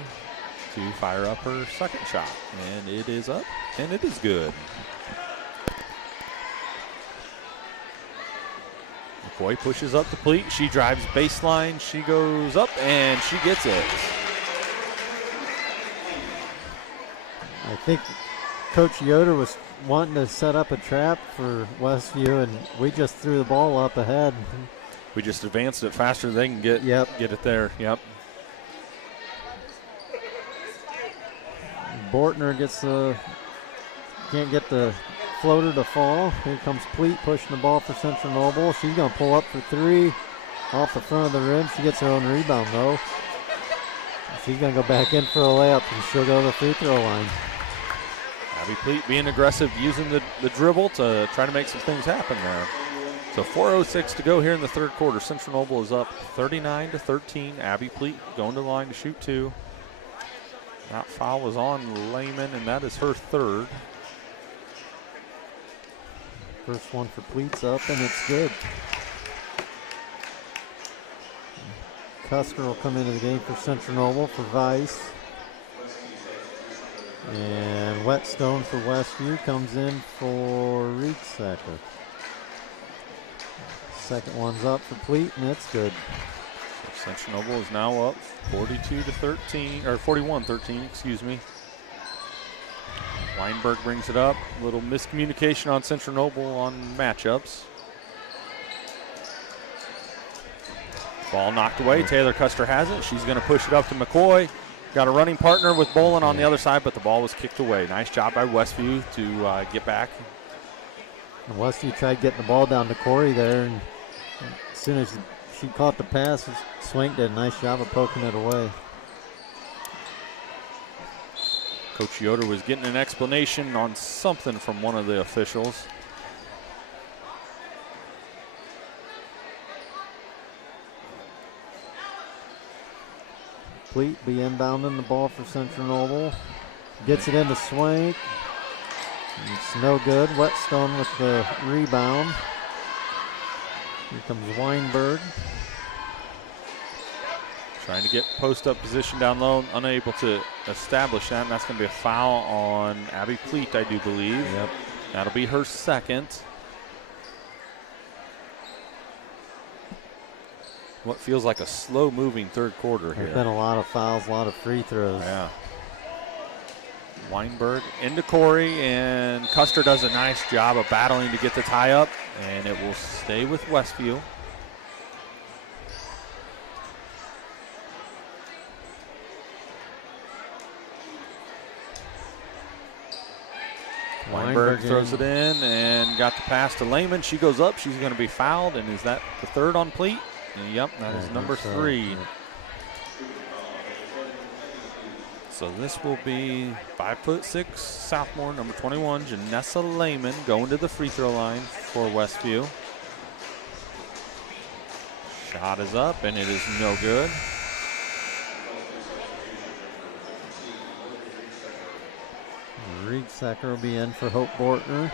to fire up her second shot. And it is up, and it is good. McCoy pushes up the Pleat. She drives baseline. She goes up, and she gets it. I think Coach Yoder was wanting to set up a trap for Westview, and we just threw the ball up ahead. We just advanced it faster than they can get it there. Yep. Bortner can't get the floater to fall. Here comes Pleat pushing the ball for Central Noble. She's going to pull up for three off the front of the rim. She gets her own rebound, though. She's going to go back in for a layup, and she'll go to the free throw line. Abby Pleat being aggressive, using the dribble to try to make some things happen there. So 4:06 to go here in the third quarter. Central Noble is up 39-13. Abby Pleat going to the line to shoot two. That foul was on Lehman, and that is her third. First one for Pleats up, and it's good. Custer will come into the game for Central Noble for Vice. And Whetstone for Westview comes in for Riedsacker. Second one's up for Pleat, and it's good. Central Noble is now up 42-13, or 41-13, excuse me. Weinberg brings it up. A little miscommunication on Central Noble on matchups. Ball knocked away. Taylor Custer has it. She's going to push it up to McCoy. Got a running partner with Bolin on the other side, but the ball was kicked away. Nice job by Westview to get back. And Westview tried getting the ball down to Corey there, and as soon as she caught the pass, Swank did a nice job of poking it away. Coach Yoder was getting an explanation on something from one of the officials. Pleat be inbounding the ball for Central Noble. Gets it into Swank. It's no good. Whetstone with the rebound. Here comes Weinberg. Trying to get post-up position down low, unable to establish that, and that's going to be a foul on Abby Pleat, I do believe. Yep. That'll be her second. What feels like a slow-moving third quarter here. There's been a lot of fouls, a lot of free throws. Yeah. Weinberg into Corey, and Custer does a nice job of battling to get the tie up, and it will stay with Westview. Weinberg throws it in and got the pass to Lehman. She goes up. She's going to be fouled, and is that the third on Pleat? Yep, that is number 3. So this will be 5'6" sophomore, number 21, Janessa Lehman, going to the free throw line for Westview. Shot is up, and it is no good. Riedsacker will be in for Hope Bortner.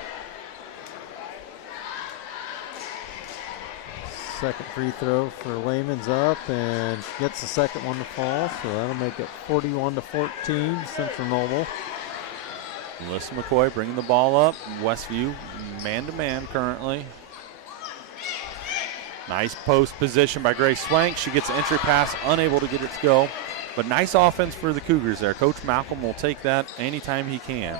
Second free throw for Lehman's up, and she gets the second one to fall, so that'll make it 41-14, Central Noble. Melissa McCoy bringing the ball up. Westview man-to-man currently. Nice post position by Grace Swank. She gets an entry pass, unable to get it to go. But nice offense for the Cougars there. Coach Malcolm will take that anytime he can.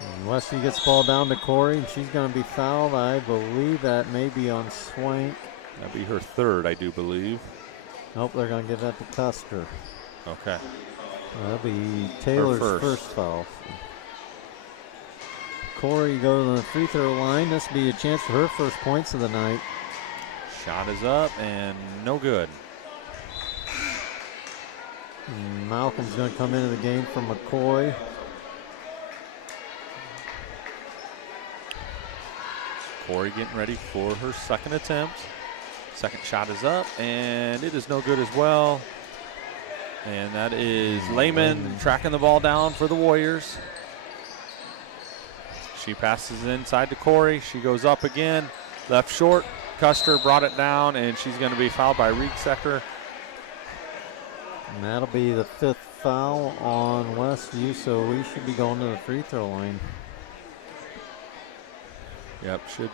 And Westview gets the ball down to Corey, and she's going to be fouled. I believe that may be on Swank. That'll be her third, I do believe. Nope, they're going to give that to Custer. Okay. That'll be Taylor's first foul. Corey go to the free throw line. This will be a chance for her first points of the night. Shot is up and no good. And Malcolm's going to come into the game for McCoy. Corey getting ready for her second attempt. Second shot is up, and it is no good as well. And that is Lehman tracking the ball down for the Warriors. She passes inside to Corey. She goes up again. Left short. Custer brought it down, and she's going to be fouled by Riedsacker. And that'll be the 5th foul on Westview, so we should be going to the free throw line. Yep, should.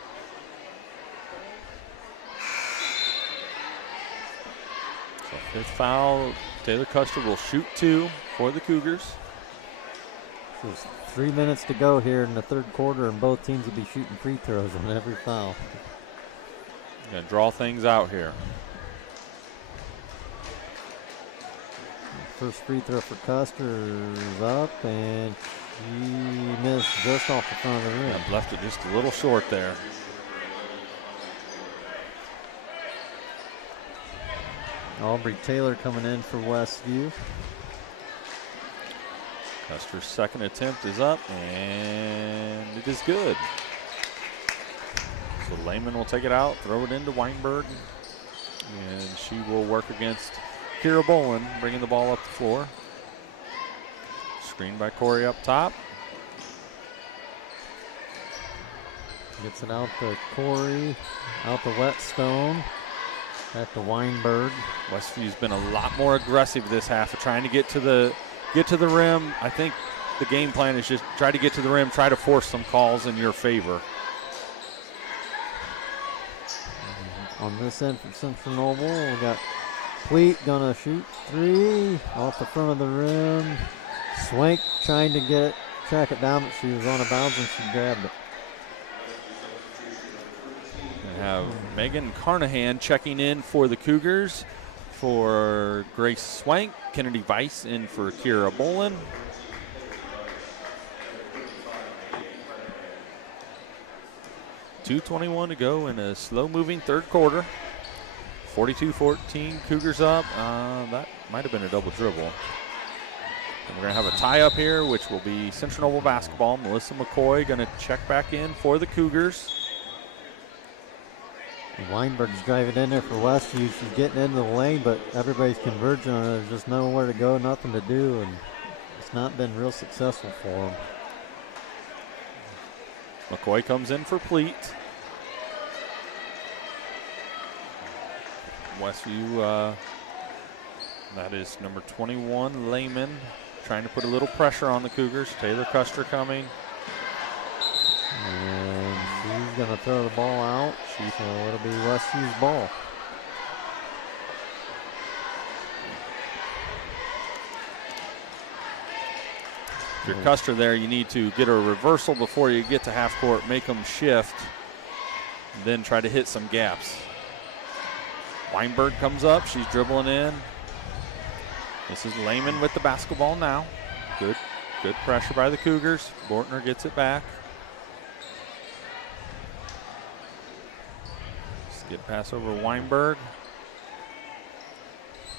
So 5th foul. Taylor Custer will shoot 2 for the Cougars. Just 3 minutes to go here in the third quarter, and both teams will be shooting free throws on every foul. Gonna draw things out here. First free throw for Custer's up, and she missed just off the front of the rim. Yeah, left it just a little short there. Aubrey Taylor coming in for Westview. Custer's second attempt is up, and it is good. So Lehman will take it out, throw it into Weinberg, and she will work against Kira Bolin, bringing the ball up the floor. Screen by Corey up top. Gets it out to Corey, out to Whetstone, back to Weinberg. Westview's been a lot more aggressive this half of trying to get to the rim. I think the game plan is just try to get to the rim, try to force some calls in your favor. On this end from Central Noble, we got Pleat gonna shoot three off the front of the rim. Swank trying to track it down, but she was on a bounce and she grabbed it. We have Megan Carnahan checking in for the Cougars. For Grace Swank, Kennedy Weiss in for Kira Bolin. .221 to go in a slow-moving third quarter. 42-14, Cougars up. That might have been a double dribble. And we're going to have a tie-up here, which will be Central Noble basketball. Melissa McCoy going to check back in for the Cougars. Weinberg's driving in there for Westview. She's getting into the lane, but everybody's converging on her. There's just nowhere to go, nothing to do, and it's not been real successful for them. McCoy comes in for Pleat. Westview, that is number 21, Lehman, trying to put a little pressure on the Cougars. Taylor Custer coming. And she's going to throw the ball out. So it'll be Westview's ball. If you're Custer there, you need to get a reversal before you get to half court, make them shift, then try to hit some gaps. Weinberg comes up, she's dribbling in. This is Lehman with the basketball now. Good pressure by the Cougars. Bortner gets it back. Get pass over Weinberg.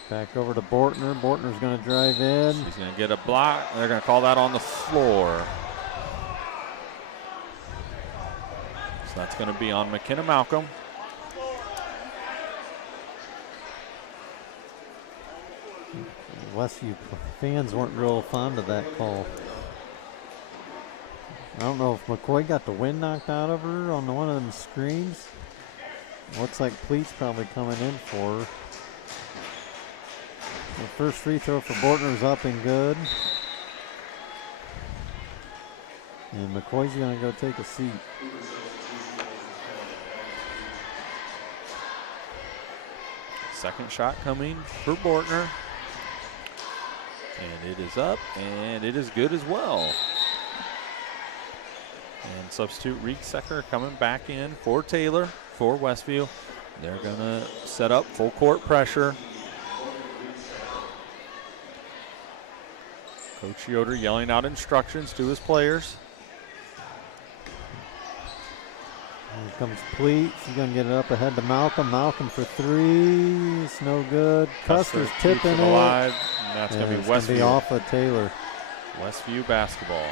Back over to Bortner. Bortner's going to drive in. She's going to get a block. They're going to call that on the floor. So that's going to be on McKenna Malcolm. Westview fans weren't real fond of that call. I don't know if McCoy got the wind knocked out of her on one of them screens. Looks like Pleat's probably coming in for her. The first free throw for Bortner's up and good. And McCoy's going to go take a seat. Second shot coming for Bortner. And it is up, and it is good as well. And substitute Reek Secker coming back in for Taylor for Westview. They're going to set up full court pressure. Coach Yoder yelling out instructions to his players. Here comes Pleat. She's going to get it up ahead to Malcolm. Malcolm for three. It's no good. Custer's tipping it. Alive. And that's going to be Westview. It's going to be off of Taylor. Westview basketball.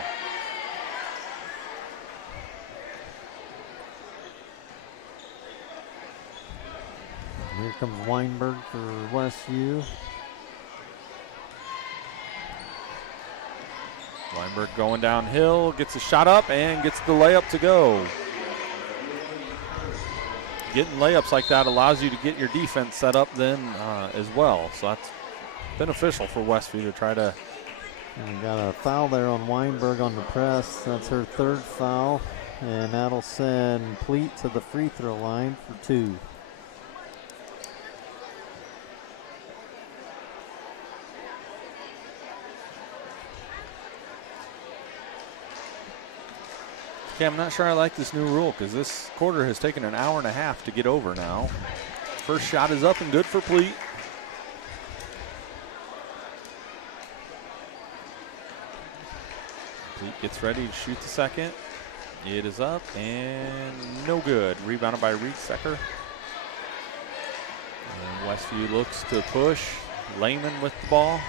Here comes Weinberg for Westview. Weinberg going downhill, gets a shot up and gets the layup to go. Getting layups like that allows you to get your defense set up then as well. So that's beneficial for Westview to try to. And we got a foul there on Weinberg on the press. That's her third foul. And that'll send Pleat to the free throw line for two. Okay, I'm not sure I like this new rule because this quarter has taken an hour and a half to get over now. First shot is up and good for Pleat. Pleat gets ready to shoot the second. It is up and no good. Rebounded by Rieksecker. And Westview looks to push. Lehman with the ball.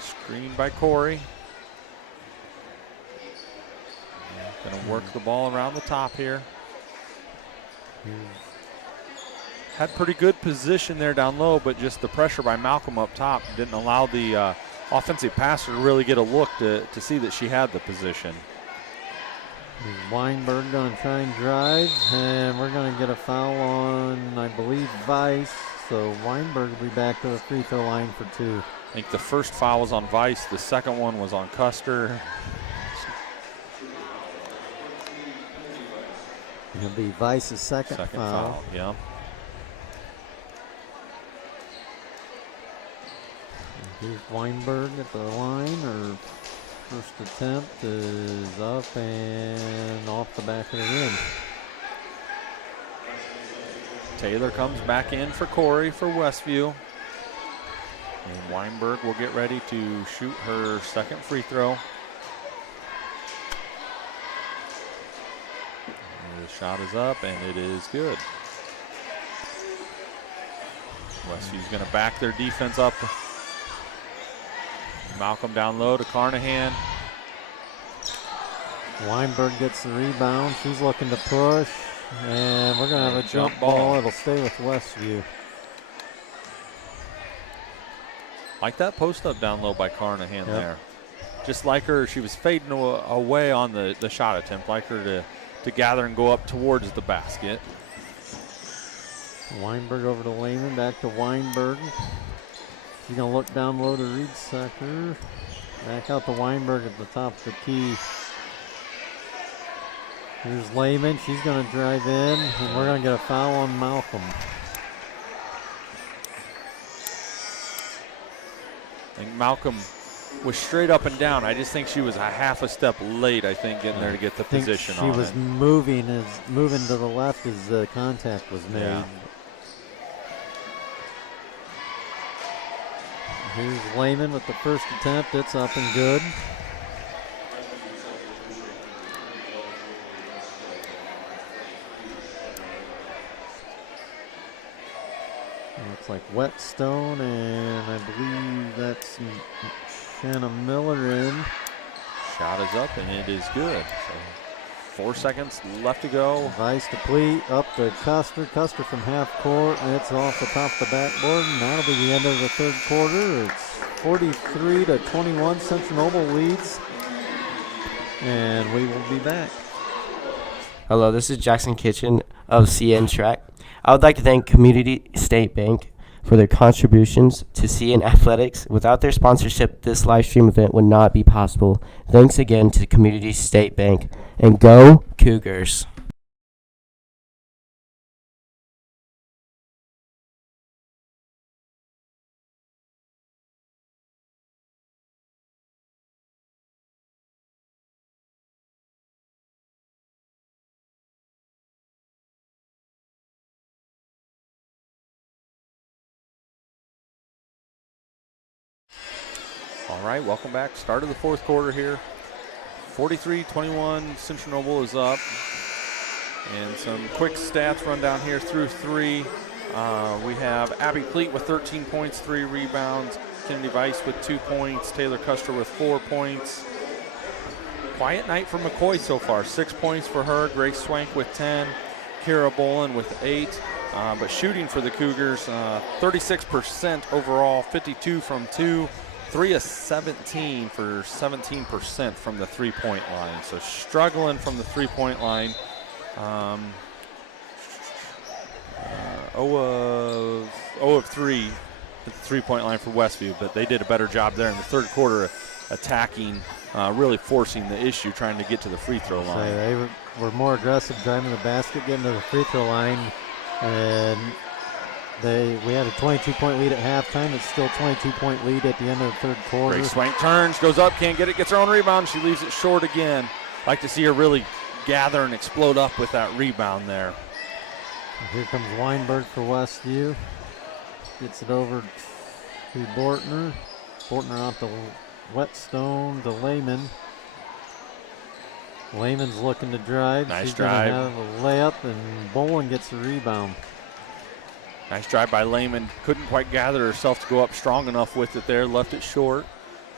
Screened by Corey. Going to work the ball around the top here. Had pretty good position there down low, but just the pressure by Malcolm up top didn't allow the offensive passer to really get a look to see that she had the position. Weinberg going to try and drive, and we're going to get a foul on, I believe, Weiss. So Weinberg will be back to the free throw line for 2. I think the first foul was on Weiss. The second one was on Custer. It'll be Weiss's second foul. Yeah. Here's Weinberg at the line. Her first attempt is up and off the back of the rim. Taylor comes back in for Corey for Westview. And Weinberg will get ready to shoot her second free throw. And the shot is up and it is good. Westview's going to back their defense up. Malcolm down low to Carnahan. Weinberg gets the rebound. She's looking to push. And we're going to have a jump ball. It'll stay with Westview. Like that post up down low by Carnahan there. Just like her, she was fading away on the shot attempt. Like her to gather and go up towards the basket. Weinberg over to Lehman, back to Weinberg. She's going to look down low to Rieksecker. Back out to Weinberg at the top of the key. Here's Lehman. She's going to drive in, and we're going to get a foul on Malcolm. I think Malcolm was straight up and down. I just think she was a half a step late, I think, getting there to get the position on it. She was moving to the left as the contact was made. Yeah. Here's Lehman with the first attempt. It's up and good. Looks like Whetstone, and I believe that's Shanna Miller in. Shot is up, and it is good. So 4 seconds left to go. Weiss to Pleat, up to Custer. Custer from half court, and it's off the top of the backboard, and that'll be the end of the third quarter. It's 43-21. Central Noble leads, and we will be back. Hello, this is Jackson Kitchen of CN Track. I would like to thank Community State Bank for their contributions to CN Athletics. Without their sponsorship, this live stream event would not be possible. Thanks again to Community State Bank, and go Cougars. All right, welcome back. Start of the fourth quarter here. 43-21, Central Noble is up. And some quick stats run down here through 3. We have Abby Pleat with 13 points, 3 rebounds. Kennedy Weiss with 2 points. Taylor Custer with 4 points. Quiet night for McCoy so far. 6 points for her. Grace Swank with 10. Kira Bolin with 8. But shooting for the Cougars, 36% overall, 52 from 2. 3 of 17 for 17% from the three-point line. So struggling from the three-point line. 0 of 3 at the three-point line for Westview, but they did a better job there in the third quarter attacking, really forcing the issue, trying to get to the free throw line. So they were more aggressive driving the basket, getting to the free throw line, and we had a 22-point lead at halftime. It's still a 22-point lead at the end of the third quarter. Grace Swank turns, goes up, can't get it, gets her own rebound. She leaves it short again. Like to see her really gather and explode up with that rebound there. Here comes Weinberg for Westview. Gets it over to Bortner. Bortner out to Whetstone to Lehman. Lehman's looking to drive. Nice She's drive. Gonna have a layup, and Bolin gets the rebound. Nice drive by Lehman. Couldn't quite gather herself to go up strong enough with it there. Left it short.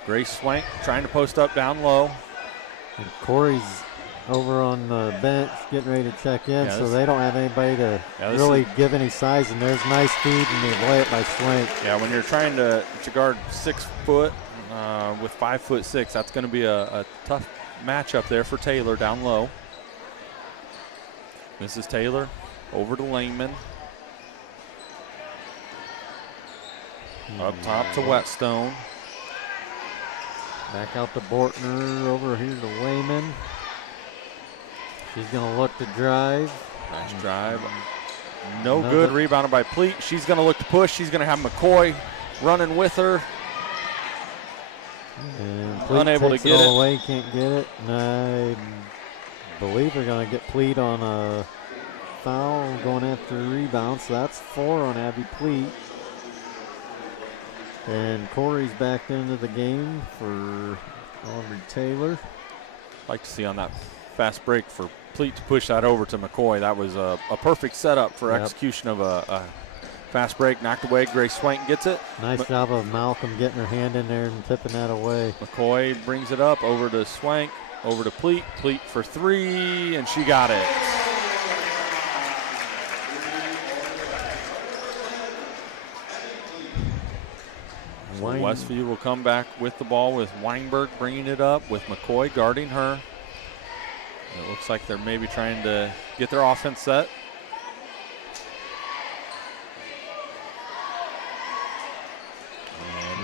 Grace Swank trying to post up down low. And Corey's over on the bench getting ready to check in, so they don't have anybody to really give any size. And there's nice feed and the layup by Swank. Yeah, when you're trying to guard 6 foot with 5'6", that's going to be a tough matchup there for Taylor down low. This is Taylor over to Lehman. Up top to Whetstone. Back out to Bortner, over here to Lehman. She's going to look to drive. Nice drive. No good. Rebounded by Pleat. She's going to look to push. She's going to have McCoy running with her. And Pleat unable to takes get it all it. away, can't get it. And I believe they're going to get Pleat on a foul going after a rebound. So that's 4 on Abby Pleat. And Corey's back into the game for Aubrey Taylor. Like to see on that fast break for Pleat to push that over to McCoy. That was a perfect setup for execution of a fast break. Knocked away. Grace Swank gets it. Nice job of Malcolm getting her hand in there and tipping that away. McCoy brings it up over to Swank, over to Pleat. Pleat for 3, and she got it. Westview will come back with the ball with Weinberg bringing it up with McCoy guarding her. It looks like they're maybe trying to get their offense set.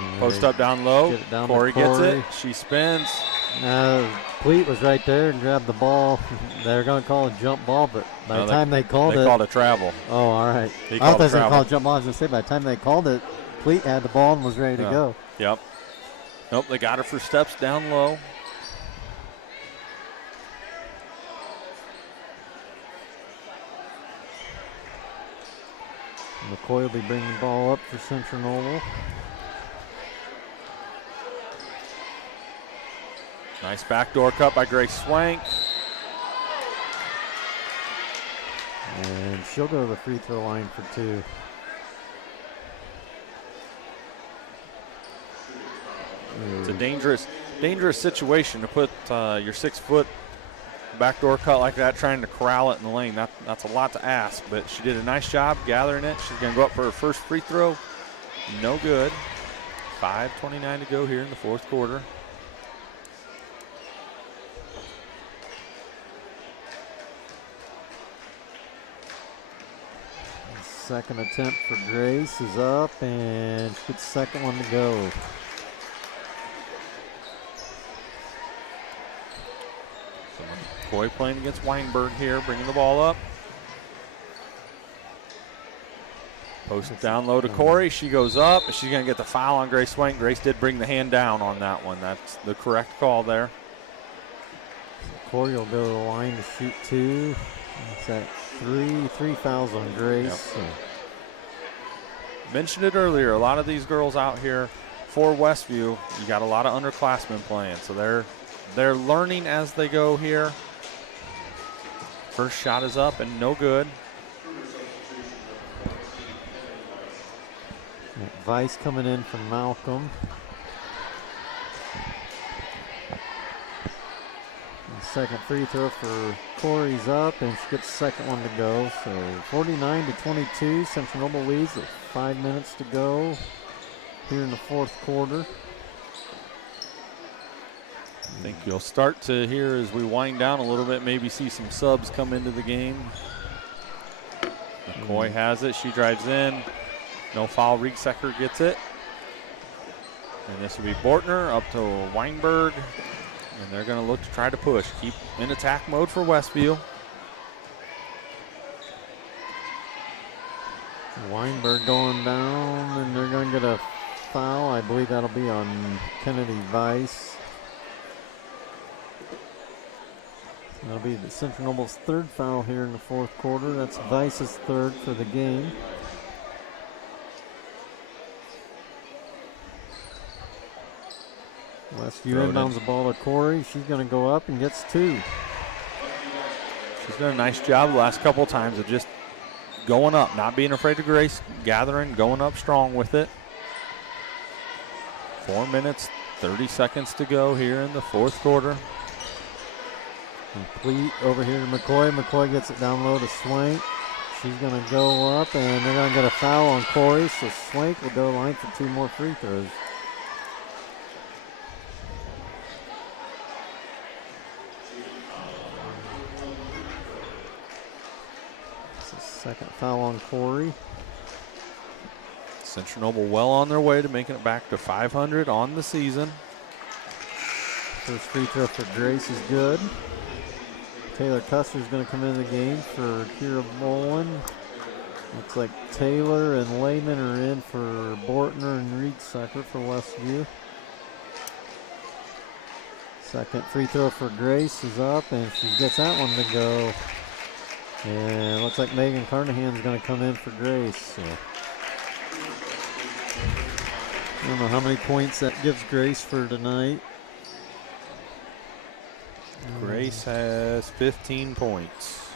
And post up down low. Corey gets it. She spins. Pleat was right there and grabbed the ball. They're going to call a jump ball, but by the time they called it. They called a travel. Oh, all right. He I thought called they a were going to travel. call a jump ball. I was going to say, by the time they called it, Pleat had the ball and was ready to go. Yep. Nope, they got her for steps down low. McCoy will be bringing the ball up for Central Noble. Nice backdoor cut by Grace Swank. And she'll go to the free throw line for 2. It's a dangerous situation to put your 6 foot backdoor cut like that, trying to corral it in the lane. That's a lot to ask, but she did a nice job gathering it. She's going to go up for her first free throw. No good. 5:29 to go here in the 4th quarter. Second attempt for Grace is up, and she gets the second one to go. McCoy playing against Weinberg here, bringing the ball up. Post it down low to Corey. She goes up, and she's going to get the foul on Grace Swank. Grace did bring the hand down on that one. That's the correct call there. Corey will go to the line to shoot 2. That's at 3 fouls on Grace. Yep. So. Mentioned it earlier, a lot of these girls out here for Westview, you got a lot of underclassmen playing, so they're learning as they go here. First shot is up and no good. Vice coming in from Malcolm. And second free throw for Corey's up, and she gets the second one to go. So 49-22, Central Noble leads with 5 minutes to go here in the 4th quarter. I think you'll start to hear as we wind down a little bit, maybe see some subs come into the game. McCoy has it. She drives in. No foul. Rieksecker gets it. And this will be Bortner up to Weinberg. And they're going to look to try to push. Keep in attack mode for Westview. Weinberg going down, and they're going to get a foul. I believe that'll be on Kennedy Vice. That'll be the Central Noble's third foul here in the fourth quarter. That's Vice's third for the game. Westview inbounds the ball to Corey. She's going to go up and gets 2. She's done a nice job the last couple of times of just going up, not being afraid of Grace, gathering, going up strong with it. 4 minutes, 30 seconds to go here in the fourth quarter. Complete over here to McCoy. McCoy gets it down low to Swank. She's going to go up, and they're going to get a foul on Corey, so Swank will go line for 2 more free throws. Second foul on Corey. Central Noble well on their way to making it back to 500 on the season. First free throw for Grace is good. Taylor Custer's going to come into the game for Kira Bolin. Looks like Taylor and Lehman are in for Bortner and Reedsucker for Westview. Second free throw for Grace is up, and she gets that one to go. And looks like Megan Carnahan's going to come in for Grace. So. I don't know how many points that gives Grace for tonight. Grace has 15 points.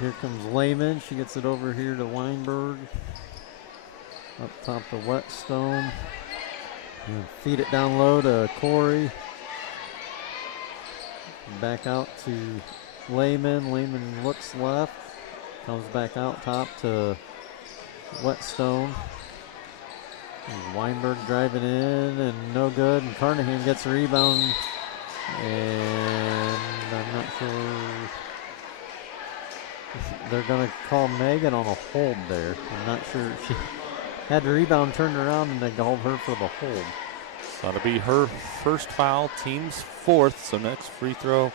Here comes Lehman. She gets it over here to Weinberg. Up top to Whetstone. And feed it down low to Corey. Back out to Lehman. Lehman looks left. Comes back out top to Whetstone. And Weinberg driving in and no good. And Carnahan gets a rebound. And I'm not sure. They're going to call Megan on a hold there. I'm not sure. She had the rebound turned around and they called her for the hold. That'll be her first foul, team's fourth. So next free throw,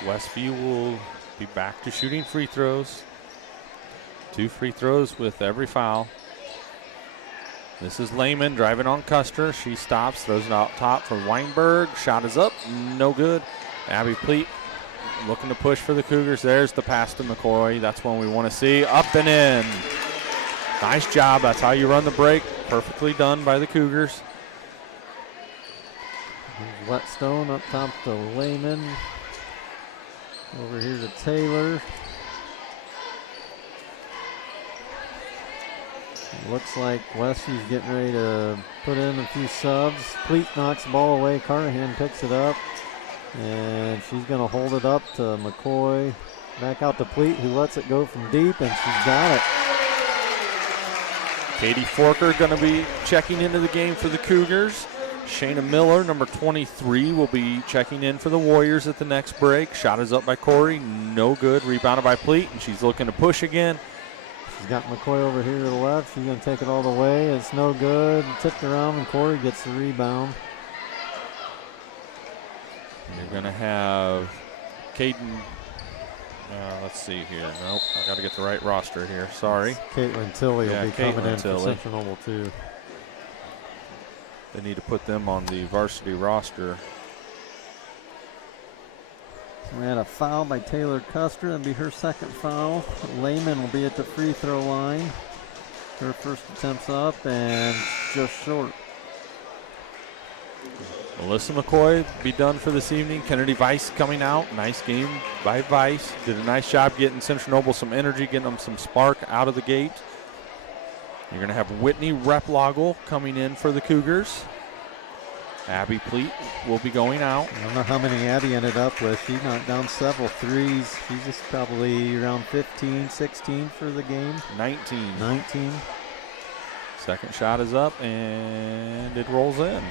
Westview will be back to shooting free throws. 2 free throws with every foul. This is Lehman driving on Custer. She stops, throws it out top for Weinberg. Shot is up, no good. Abby Pleat looking to push for the Cougars. There's the pass to McCoy. That's one we want to see. Up and in. Nice job. That's how you run the break. Perfectly done by the Cougars. Here's Whetstone up top to Lehman. Over here to Taylor. Looks like Westview's getting ready to put in a few subs. Pleat knocks the ball away. Carnahan picks it up. And she's going to hold it up to McCoy. Back out to Pleat, who lets it go from deep, and she's got it. Katie Forker going to be checking into the game for the Cougars. Shayna Miller, number 23, will be checking in for the Warriors at the next break. Shot is up by Corey. No good. Rebounded by Pleat, and she's looking to push again. She's got McCoy over here to the left. She's going to take it all the way. It's no good. Tipped around, and Corey gets the rebound. You're going to have Caden. Let's see here. Nope, I got to get the right roster here. Sorry. Caitlin Tilley will be coming in for Central Noble too. They need to put them on the varsity roster. We had a foul by Taylor Custer. That'll be her second foul. Lehman will be at the free throw line. Her first attempt's up and just short. Alyssa McCoy be done for this evening. Kennedy Weiss coming out. Nice game by Weiss. Did a nice job getting Central Noble some energy, getting them some spark out of the gate. You're going to have Whitney Replogel coming in for the Cougars. Abby Pleat will be going out. I don't know how many Abby ended up with. She knocked down several threes. She's just probably around 15, 16 for the game. 19. 19. Second shot is up, and it rolls in.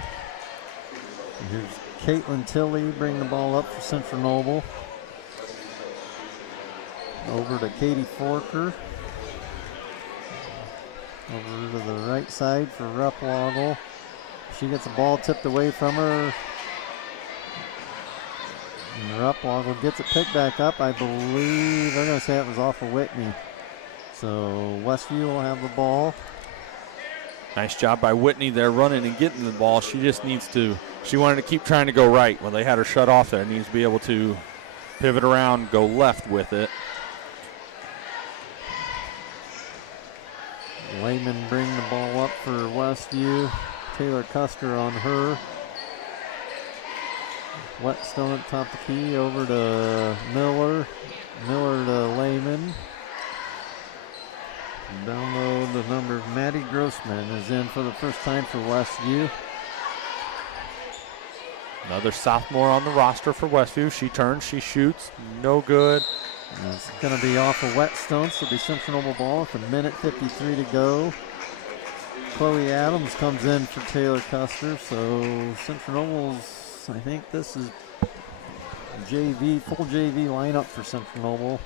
Here's Caitlin Tilley bringing the ball up for Central Noble. Over to Katie Forker. Over to the right side for Replogel. She gets the ball tipped away from her. And Replogel gets it picked back up. I believe they're going to say it was off of Whitney. So Westview will have the ball. Nice job by Whitney there running and getting the ball. She just needs to, she wanted to keep trying to go right. Well, they had her shut off there. Needs to be able to pivot around, go left with it. Lehman bring the ball up for Westview. Taylor Custer on her. Whetstone at top of the key, over to Miller. Miller to Lehman. Download the number. Maddie Grossman is in for the first time for Westview. Another sophomore on the roster for Westview. She turns, she shoots, no good. And it's going to be off of Whetstone, so it'll be Central Noble ball with 1:53 to go. Chloe Adams comes in for Taylor Custer, so Central Noble's, I think this is JV, full JV lineup for Central Noble.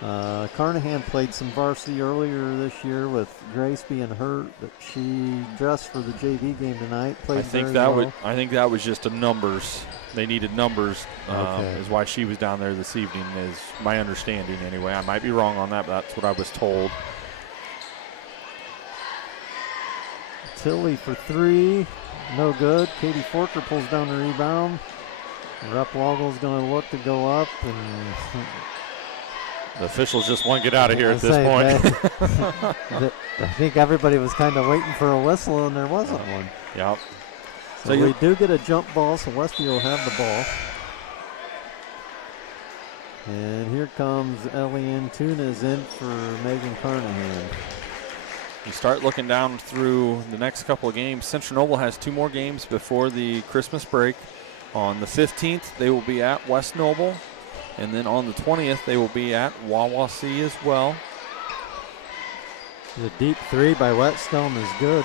Carnahan played some varsity earlier this year with Grace being hurt, but she dressed for the JV game tonight. Played I think that was just a numbers. They needed numbers, is why she was down there this evening, is my understanding anyway. I might be wrong on that, but that's what I was told. Tilly for three, no good. Katie Forker pulls down the rebound. Rep Woggle's going to look to go up, and the officials just want to get out of here at this point. I think everybody was kind of waiting for a whistle, and there wasn't one. Yep. So we do get a jump ball, so Westview will have the ball. And here comes Eliane Tunas in for Megan Carnahan. You start looking down through the next couple of games. Central Noble has 2 more games before the Christmas break. On the 15th, they will be at West Noble. And then on the 20th, they will be at Wawasee as well. The deep three by Whetstone is good.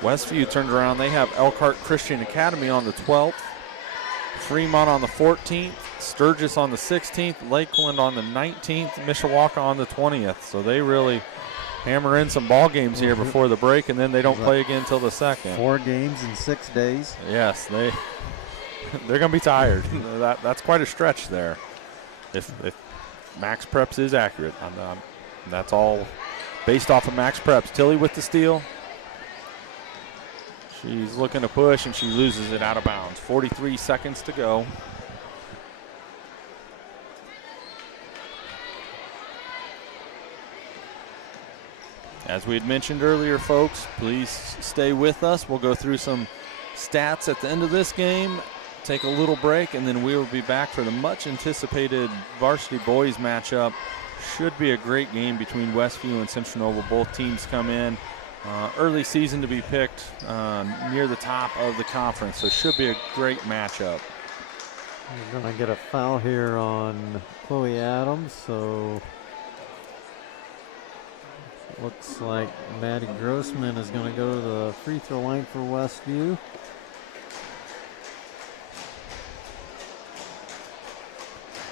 Westview turned around. They have Elkhart Christian Academy on the 12th. Fremont on the 14th. Sturgis on the 16th. Lakeland on the 19th. Mishawaka on the 20th. So they really hammer in some ball games here before the break, and then they don't play again until the 2nd. 4 games in 6 days. Yes, they're going to be tired. That's quite a stretch there. If Max Preps is accurate, that's all based off of Max Preps. Tilly with the steal. She's looking to push, and she loses it out of bounds. 43 seconds to go. As we had mentioned earlier, folks, please stay with us. We'll go through some stats at the end of this game, take a little break, and then we will be back for the much-anticipated varsity boys matchup. Should be a great game between Westview and Central Noble. Both teams come in. Early season to be picked near the top of the conference, so should be a great matchup. We're going to get a foul here on Chloe Adams, so looks like Maddie Grossman is going to go to the free throw line for Westview.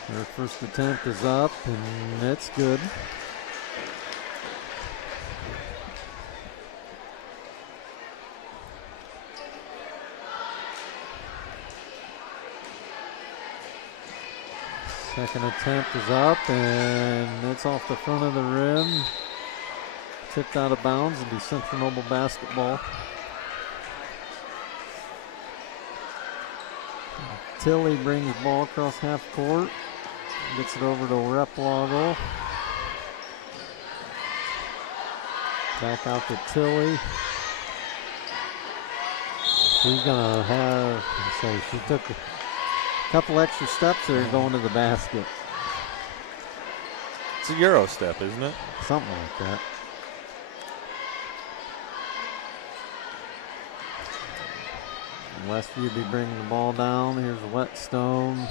Her first attempt is up, and it's good. Second attempt is up, and it's off the front of the rim. Tipped out of bounds and be Central Noble basketball. Tilly brings ball across half court. Gets it over to Replogle. Back out to Tilly. She's gonna have, she took a couple extra steps there going to the basket. It's a Euro step, isn't it? Something like that. Westview be bringing the ball down. Here's Whetstone.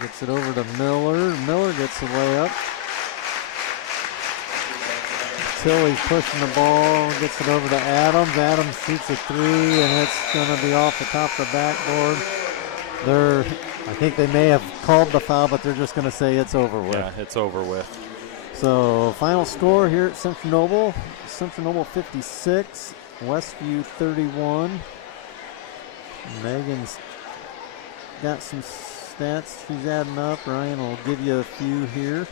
Gets it over to Miller. Miller gets the layup. Tilly's pushing the ball. Gets it over to Adams. Adams shoots a 3, and it's going to be off the top of the backboard. I think they may have called the foul, but they're just going to say it's over with. Yeah, it's over with. So final score here at Central Noble. Central Noble 56. Westview 31. Megan's got some stats she's adding up. Ryan will give you a few here.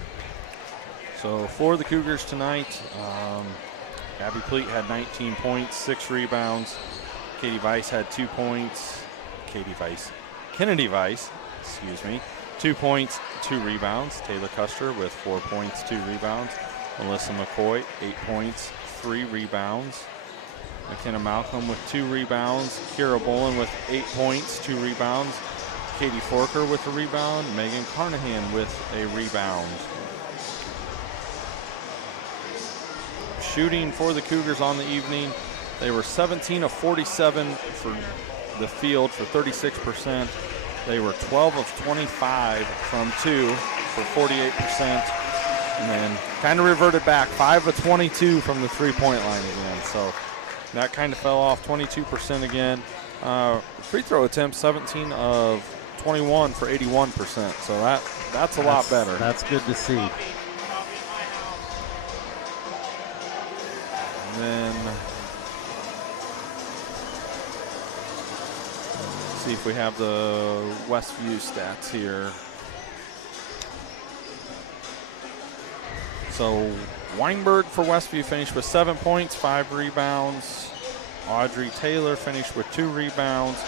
So for the Cougars tonight, Abby Pleat had 19 points, 6 rebounds. Katie Weiss had 2 points. Kennedy Weiss, 2 points, 2 rebounds. Taylor Custer with 4 points, 2 rebounds. Melissa McCoy, 8 points, 3 rebounds. McKenna Malcolm with 2 rebounds. Kira Bolin with 8 points, 2 rebounds. Katie Forker with a rebound. Megan Carnahan with a rebound. Shooting for the Cougars on the evening, they were 17 of 47 for the field for 36%. They were 12 of 25 from 2 for 48%. And then kind of reverted back, 5 of 22 from the three-point line again. So that kind of fell off, 22% again. Free throw attempts, 17 of 21 for 81%. So that's a lot better. That's good to see. And then let's see if we have the Westview stats here. So Weinberg for Westview finished with 7 points, 5 rebounds. Audrey Taylor finished with 2 rebounds.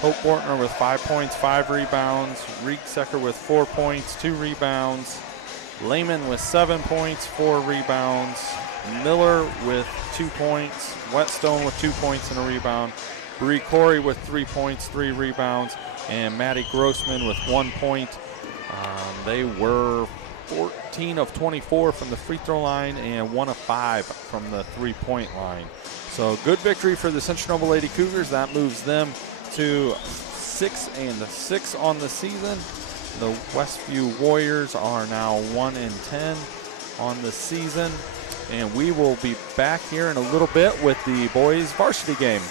Hope Bortner with 5 points, 5 rebounds. Riegsecker with 4 points, 2 rebounds. Lehman with 7 points, 4 rebounds. Miller with 2 points. Whetstone with 2 points and a rebound. Bree Corey with 3 points, 3 rebounds. And Maddie Grossman with 1 point. They were 14 of 24 from the free throw line and 1 of 5 from the three-point line. So good victory for the Central Noble Lady Cougars. That moves them to 6-6 on the season. The Westview Warriors are now 1-10 on the season. And we will be back here in a little bit with the boys varsity game.